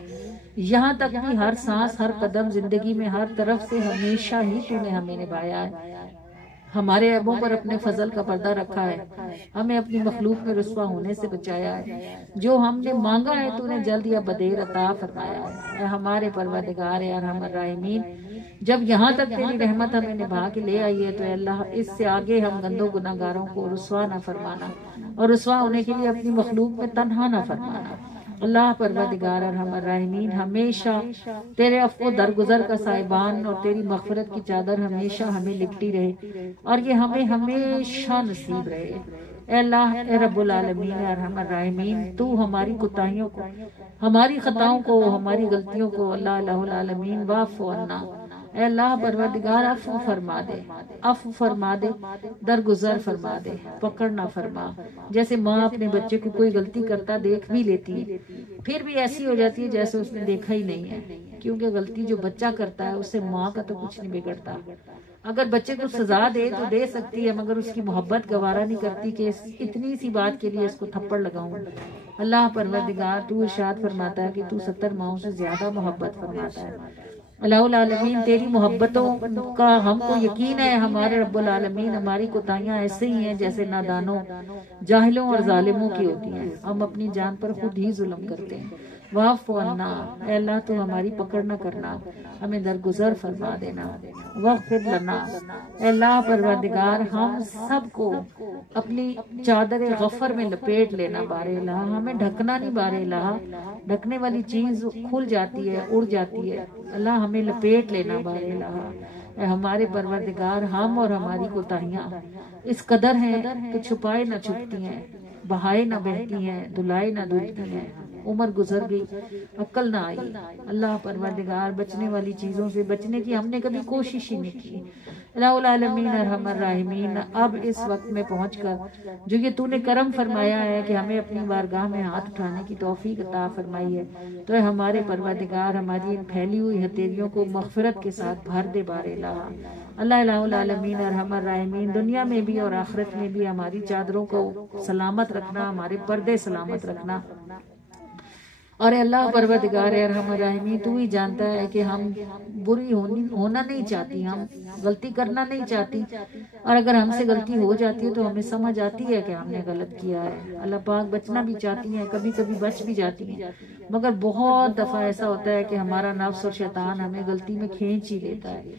یہاں تک کہ ہر سانس ہر قدم زندگی میں ہر طرف سے ہمیشہ ہی تو نے ہمیں نبھایا ہے، ہمارے عیبوں پر اپنے فضل کا پردہ رکھا ہے، ہمیں اپنی مخلوق میں رسوا ہونے سے بچایا ہے، جو ہم نے مانگا ہے تو نے جلد یا بدیر عطا فرمایا ہے۔ اے ہمارے پروردگار ارحم الراحمین، جب یہاں تک تیری رحمت ہمیں نبھا کے لے آئی ہے تو اے اللہ اس سے آگے ہم گندوں گناہگاروں کو رسوا نہ فرمانا، اور رسوا ہونے کے لیے اپنی مخلوق میں تنہا نہ فرمانا۔ اللہ پروردگار ارحم الراحمین، ہمیشہ تیرے عفو درگزر کا سائبان اور تیری مغفرت کی چادر ہمیشہ ہمیں لپٹی رہے، اور یہ ہمیں ہمیشہ نصیب رہے۔ اے اللہ اے رب العالمین ارحم الراحمین، تو ہماری کوتاہیوں کو، ہماری خطاؤں کو، ہماری غلطیوں کو اللہ الہ العالمین واعف عنا، اے اللہ پروردگار عفو فرما دے، عفو فرما دے، درگزر فرما دے، پکڑ نہ فرما۔ جیسے ماں اپنے بچے کو کوئی غلطی کرتا دیکھ بھی لیتی ہے، پھر بھی ایسی ہو جاتی ہے جیسے اس نے دیکھا ہی نہیں ہے، کیونکہ غلطی جو بچہ کرتا ہے اس سے ماں کا تو کچھ نہیں بگڑتا۔ اگر بچے کو سزا دے تو دے سکتی ہے، مگر اس کی محبت گوارا نہیں کرتی کہ اتنی سی بات کے لیے اس کو تھپڑ لگاؤں۔ اللہ پروردگار تو ارشاد فرماتا ہے کہ تو 70 ماؤں سے زیادہ محبت فرماتا ہے۔ الہ العالمین تیری محبتوں کا ہم کو یقین ہے، ہمارے رب العالمین ہماری کوتاہیاں ایسے ہی ہیں جیسے نادانوں، جاہلوں اور ظالموں کی ہوتی ہیں، ہم اپنی جان پر خود ہی ظلم کرتے ہیں۔ واعف عنا، اے اللہ تو ہماری پکڑ نہ کرنا، ہمیں درگزر فرما دینا۔ واغفر لنا، اے اللہ پروردگار ہم سب کو اپنی چادر غفر میں لپیٹ لینا بارے الہ، ہمیں ڈھکنا نہیں بارے الہ، ڈھکنے والی چیز کھل جاتی ہے، اڑ جاتی ہے، اللہ ہمیں لپیٹ لینا بارے الہ۔ اے ہمارے پروردگار ہم اور ہماری کوتاہیاں اس قدر ہیں کہ چھپائے نہ چھپتی ہیں، بہائے نہ بہتی ہیں، دھلائے نہ دھلتی ہیں، عمر گزر گئی عقل نہ آئی۔ اللہ پروردگار بچنے والی چیزوں سے بچنے کی ہم نے کبھی کوشش ہی نہیں کی۔ الہ العالمین ارحم الراحمین، اب اس وقت میں پہنچ کر جو یہ تو نے کرم فرمایا ہے کہ ہمیں اپنی بارگاہ میں ہاتھ اٹھانے کی توفیق عطا فرمائی ہے، تو اے ہمارے پروردگار ہماری ان پھیلی ہوئی ہتھیلیوں کو مغفرت کے ساتھ بھر دے بارے الہ۔ اللہ الہ العالمین ارحم الراحمین، دنیا میں بھی اور آخرت میں بھی ہماری چادروں کو سلامت رکھنا، ہمارے پردے سلامت رکھنا۔ اور اللہ پروردگار ارحم الراحمین تو ہی جانتا ہے کہ ہم بری ہونا نہیں چاہتی، ہم غلطی کرنا نہیں چاہتی، اور اگر ہم سے غلطی ہو جاتی ہے تو ہمیں سمجھ آتی ہے کہ ہم نے غلط کیا ہے۔ اللہ پاک بچنا بھی چاہتی ہیں، کبھی کبھی بچ بھی جاتی ہیں، مگر بہت دفعہ ایسا ہوتا ہے کہ ہمارا نفس اور شیطان ہمیں غلطی میں کھینچ ہی لیتا ہے۔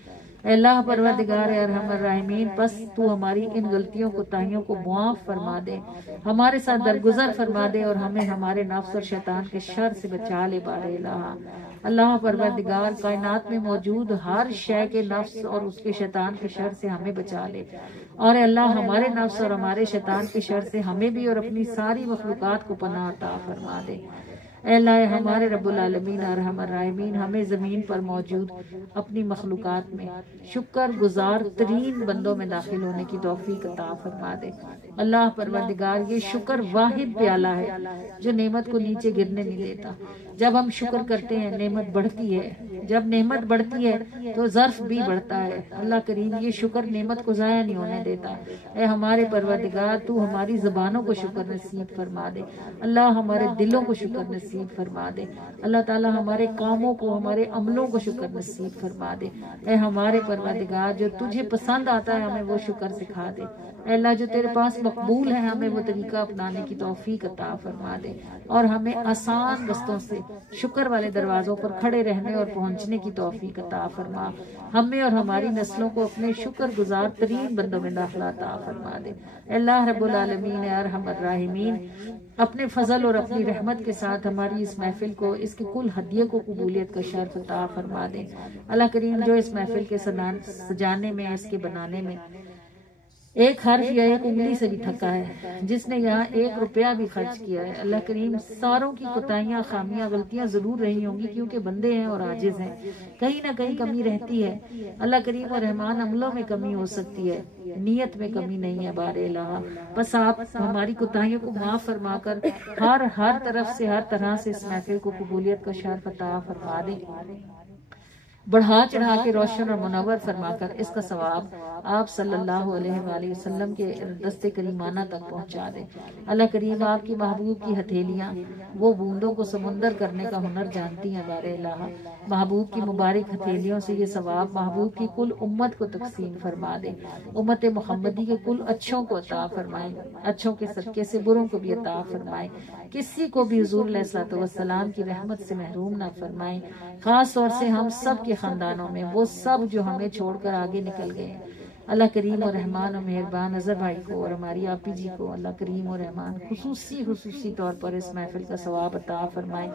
اے اللہ پروردگار ارحم الراحمین، بس تو ہماری ان غلطیوں کوتاہیوں کو معاف فرما دے، ہمارے ساتھ درگزر فرما دے اور ہمیں ہمارے نفس اور شیطان کے شر سے بچا لے بار الہ۔ اللہ پروردگار کائنات میں موجود ہر شے کے نفس اور اس کے شیطان کے شر سے ہمیں بچا لے، اور اے اللہ ہمارے نفس اور ہمارے شیطان کے شر سے ہمیں بھی اور اپنی ساری مخلوقات کو پناہ عطا فرما دے۔ اے اللہ ہمارے رب العالمین ارحم الراحمین، ہمیں زمین پر موجود اپنی مخلوقات میں شکر گزار ترین بندوں میں داخل ہونے کی توفیق عطا فرما دے۔ اللہ پروردگار یہ شکر واحد پیالہ ہے جو نعمت کو نیچے گرنے نہیں دیتا۔ جب ہم شکر کرتے ہیں نعمت بڑھتی ہے، جب نعمت بڑھتی ہے تو ظرف بھی بڑھتا ہے۔ اللہ کریم یہ شکر نعمت کو ضائع نہیں ہونے دیتا۔ اے ہمارے پروردگار تو ہماری زبانوں کو شکر نصیب فرما دے، اللہ ہمارے دلوں کو شکر نصیب فرما دے، اللہ تعالی ہمارے کاموں کو ہمارے عملوں کو شکر نصیب فرما دے۔ اے ہمارے پروردگار جو تجھے پسند آتا ہے ہمیں وہ شکر سکھا دے، اے اللہ جو تیرے پاس مقبول ہے ہمیں وہ طریقہ اپنانے کی توفیق عطا فرما دے، اور ہمیں آسان رستوں سے شکر والے دروازوں پر کھڑے رہنے اور پہنچنے کی توفیق عطا فرما، ہمیں اور ہماری نسلوں کو اپنے شکر گزار ترین بندوں میں داخلہ عطا فرما دے۔ اے اللہ رب العالمین ارحم الراحمین، اپنے فضل اور اپنی رحمت کے ساتھ ہماری اس محفل کو، اس کے کل ہدیے کو قبولیت کا شرف عطا فرما دے۔ اللہ کریم جو اس محفل کے سجانے میں، اس کے بنانے میں ایک حرف یا ایک انگلی سے بھی تھکا ہے، جس نے یہاں 1 روپیہ بھی خرچ کیا ہے، اللہ کریم ساروں کی کوتاہیاں، خامیاں، غلطیاں ضرور رہی ہوں گی کیونکہ بندے ہیں اور عاجز ہیں، کہیں نہ کہیں کمی رہتی ہے۔ اللہ کریم اور رحمان عملوں میں کمی ہو سکتی ہے، نیت میں کمی نہیں ہے بار الہ، بس آپ ہماری کوتاہیوں کو معاف فرما کر ہر طرف سے، ہر طرح سے اس محفل کو قبولیت کا شرف عطا فرما دیں، بڑھا چڑھا کے روشن اور منور فرما کر اس کا ثواب آپ صلی اللہ علیہ وآلہ وسلم کے دست کریمانہ تک پہنچا دے۔ اللہ کریم آپ کی محبوب کی ہتھیلیاں وہ بوندوں کو سمندر کرنے کا ہنر جانتی ہیں بار الہ، محبوب کی مبارک ہتھیلیوں سے یہ ثواب محبوب کی کل امت کو تقسیم فرما دے، امت محمدی کے کل اچھوں کو عطا فرمائے، اچھوں کے صدقے سے بروں کو بھی عطا فرمائے، کسی کو بھی حضور علیہ الصلوۃ والسلام کی رحمت سے محروم نہ فرمائے، خاص طور سے ہم سب کے خاندانوں میں وہ سب جو ہمیں چھوڑ کر آگے نکل گئے ہیں۔ اللہ کریم و رحمان و مہربان اظہر بھائی کو اور ہماری آپی جی کو اللہ کریم و رحمان خصوصی طور پر اس محفل کا ثواب عطا فرمائے،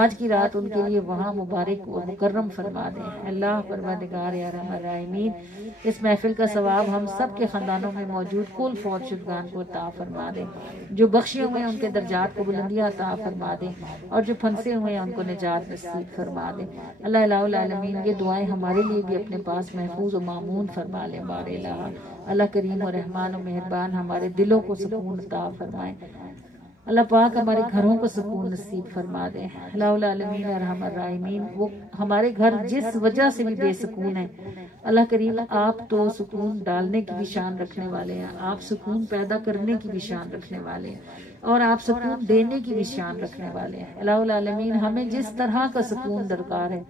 آج کی رات ان کے لیے وہاں مبارک و مکرم فرما دیں۔ اللہ پروردگار ارحم الراحمین اس محفل کا ثواب ہم سب کے خاندانوں میں موجود کل فوت شدگان کو عطا فرما دیں، جو بخشے ہوئے ہیں ان کے درجات کو بلندیاں عطا فرما دیں، اور جو پھنسے ہوئے ہیں ان کو نجات نصیب فرما دیں۔ اللہ الہ العالمین یہ دعائیں ہمارے لیے بھی اپنے پاس محفوظ و مامون فرما لیں بار الہ۔ اللہ کریم و رحمان و مہربان ہمارے دلوں کو سکون عطا فرمائے، اللہ پاک ہمارے گھروں کو سکون نصیب فرما دے۔ اللہ العالمین ارحم الراحمین وہ ہمارے گھر جس وجہ سے بھی بے سکون ہے، اللہ کریم آپ تو سکون ڈالنے کی بھی شان رکھنے والے ہیں، آپ سکون پیدا کرنے کی بھی شان رکھنے والے ہیں، اور آپ سکون دینے کی بھی شان رکھنے والے ہیں۔ اللہ العالمین ہمیں جس طرح کا سکون درکار ہے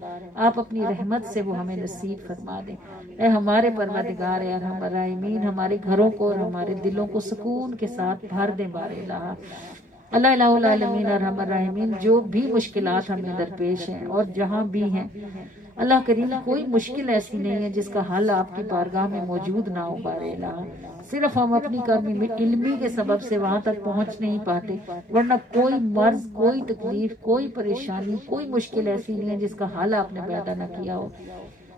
آپ اپنی رحمت سے وہ ہمیں نصیب فرما دیں۔ اے ہمارے پروردگار ارحم الراحمین ہمارے گھروں کو اور ہمارے دلوں کو سکون کے ساتھ بھر دیں بار الہ۔ اللہ الہ العالمین ارحم الراحمین جو بھی مشکلات ہمیں درپیش ہیں اور جہاں بھی ہیں، اللہ کریم کوئی مشکل ایسی نہیں ہے جس کا حل آپ کی بارگاہ میں موجود نہ ہو بار الہ، صرف ہم اپنی کمی علمی کے سبب سے وہاں تک پہنچ نہیں پاتے، ورنہ کوئی مرض، کوئی تکلیف، کوئی پریشانی، کوئی مشکل ایسی نہیں ہے جس کا حل آپ نے پیدا نہ کیا ہو۔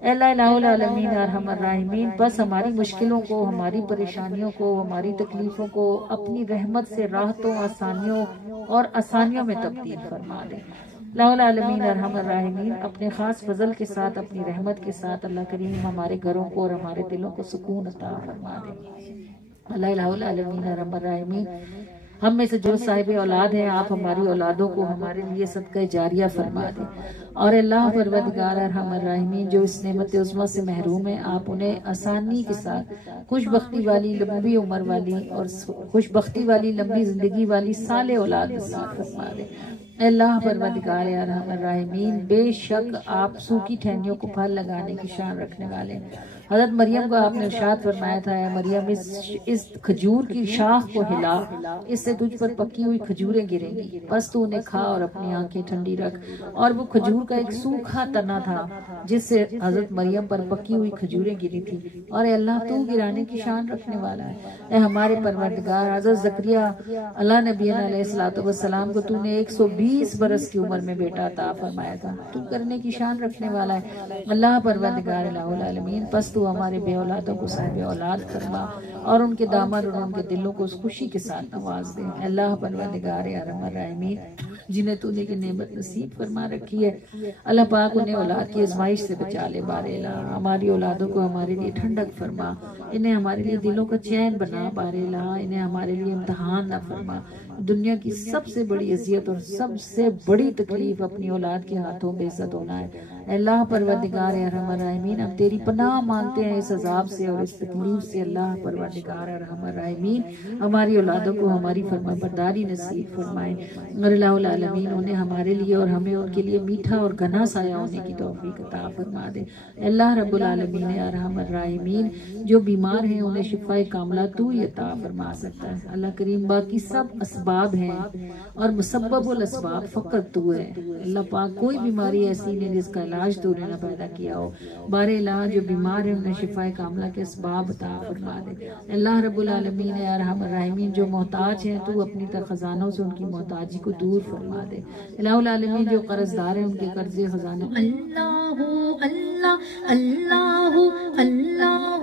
اے اللہ الہ العالمین ارحم الراحمین بس ہماری مشکلوں کو، ہماری پریشانیوں کو، ہماری تکلیفوں کو اپنی رحمت سے راحتوں، آسانیوں اور آسانیوں میں تبدیل فرما دے۔ اللہ العالمین ارحم الراحمین اپنے خاص فضل کے ساتھ، اپنی رحمت کے ساتھ اللہ کریم ہمارے گھروں کو اور ہمارے دلوں کو سکون عطا فرما دے۔ اللہ الہ العالمین ارحم الراحمین ہم میں سے جو صاحب اولاد ہیں آپ ہماری اولادوں کو ہمارے لیے صدقہ جاریہ فرما دیں، اور اللہ پروردگار ارحم الراحمین جو اس نعمت عظمیٰ سے محروم ہیں آپ انہیں آسانی کے ساتھ خوش بختی والی، لمبی عمر والی اور خوش بختی والی، لمبی زندگی والی صالح اولاد نصیب فرما دیں۔ اے اللہ پروردگار ارحم الراحمین بے شک آپ سوکھی ٹہنیوں کو پھل لگانے کی شان رکھنے والے ہیں، حضرت مریم کو آپ نے ارشاد فرمایا تھا اے مریم اس کھجور کی شاخ کو ہلا، اس سے تجھ پر پکی ہوئی کھجوریں گریں گی، بس تو انہیں کھا اور اپنی آنکھیں ٹھنڈی رکھ۔ اور وہ کھجور کا ایک سوکھا تنا تھا جس سے حضرت مریم پر پکی ہوئی کھجوریں گری تھی۔ اور اے اللہ تو گرانے کی شان رکھنے والا ہے، اے ہمارے پروردگار حضرت زکریا اللہ نبی علیہ السلام کو تو نے 120 برس کی عمر میں بیٹا عطا فرمایا تھا، تو کرنے کی شان رکھنے والا ہے اللہ پروردگار الہ العالمین۔ پس تو ہمارے بے اولادوں کو صاحب اولاد فرما اور ان کے داماد اور ان کے دلوں کو اس خوشی کے ساتھ نواز دے اللہ پروردگار ارحم الراحمین۔ جنہیں تو نے کی نعمت نصیب فرما رکھی ہے اللہ پاک انہیں اولاد کی آزمائش سے بچا لے بار الہ، ہماری اولادوں کو ہمارے لیے ٹھنڈک فرما، انہیں ہمارے لیے دلوں کا چین بنا بار الہ، انہیں ہمارے لیے امتحان نہ فرما۔ دنیا کی سب سے بڑی اذیت اور سب سے بڑی تکلیف اپنی اولاد کے ہاتھوں بے عزت ہونا ہے اللہ پروردگار ارحم الراحمین۔ ہم تیری پناہ مانگتے ہیں اس عذاب سے اور اس تکلیف سے اللہ پروردگار ارحم الراحمین۔ ہماری اولادوں کو ہماری فرما برداری نصیب فرمائے اور الہ العالمین انہیں ہمارے لیے اور ہمیں ان کے لیے میٹھا اور گھنا سایہ ہونے کی توفیق عطا فرما دے اللہ رب العالمین ارحم الراحمین۔ جو بیمار ہیں انہیں شفا کاملہ تو ہی عطا فرما سکتا ہے اللہ کریم، باقی سب اسباب ہیں اور مسبب الاسباب فقط تو ہے اللہ پاک۔ کوئی بیماری ایسی نہیں جس کا علاج تو نے نہ پیدا کیا ہو بار الہ، جو بیمار ہیں انہیں شفا کاملہ کے اسباب عطا فرما دے اللہ رب العالمین ارحم الراحمین۔ جو محتاج ہیں تو اپنی خزانوں سے ان کی محتاجی کو دور فرما دے الہ العالمین۔ جو قرض دار ہیں ان کے قرض خزانے اللہ اللہ اللہ اللہ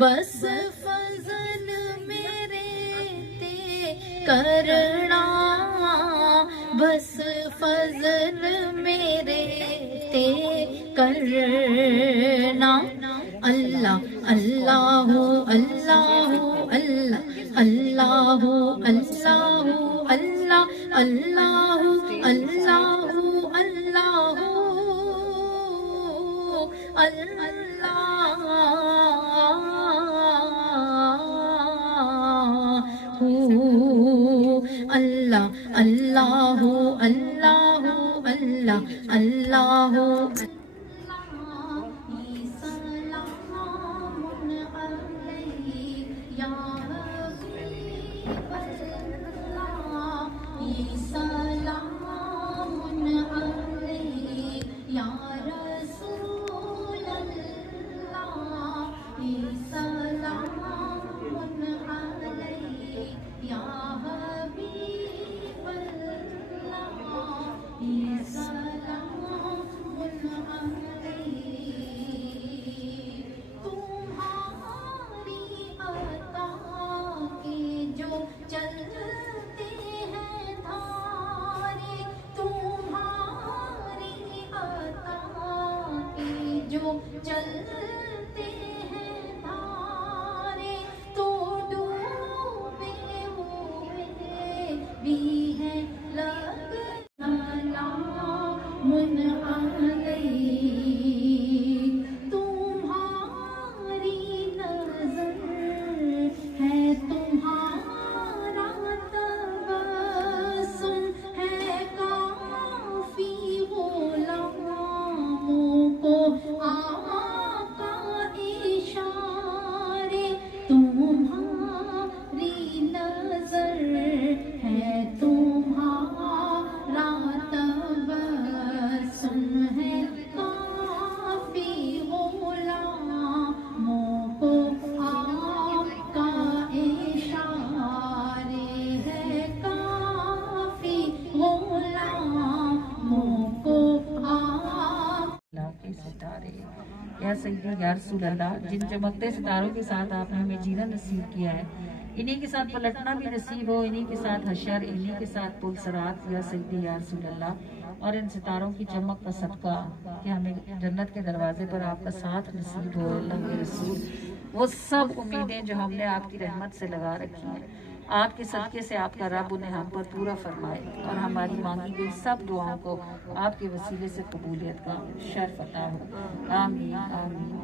بس فضل میرے تے کرنا، بس فضل میرے تے کرنا اللہ اللہ اللہ اللہ اللہ اللہ اللہ اللہ اللہ اللہ اللہ اللہ اللہ اللہ اللہ سلام یا سیدی یا رسول اللہ، جن چمکتے ستاروں کے ساتھ آپ نے ہمیں جینا نصیب کیا ہے، انہی کے ساتھ پلٹنا بھی نصیب ہو، انہی کے ساتھ حشر، انہی کے ساتھ پل صراط یا سیدی یا رسول اللہ، اور ان ستاروں کی چمک کا صدقہ کہ ہمیں جنت کے دروازے پر آپ کا ساتھ نصیب ہو اللہ کے رسول۔ وہ سب امیدیں جو ہم نے آپ کی رحمت سے لگا رکھی ہیں، آپ کے صدقے سے آپ کا رب انہیں ہم پر پورا فرمائے، اور ہماری مانگی گئی سب دعاؤں کو آپ کے وسیلے سے قبولیت کا شرف عطا ہو، آمین آمین۔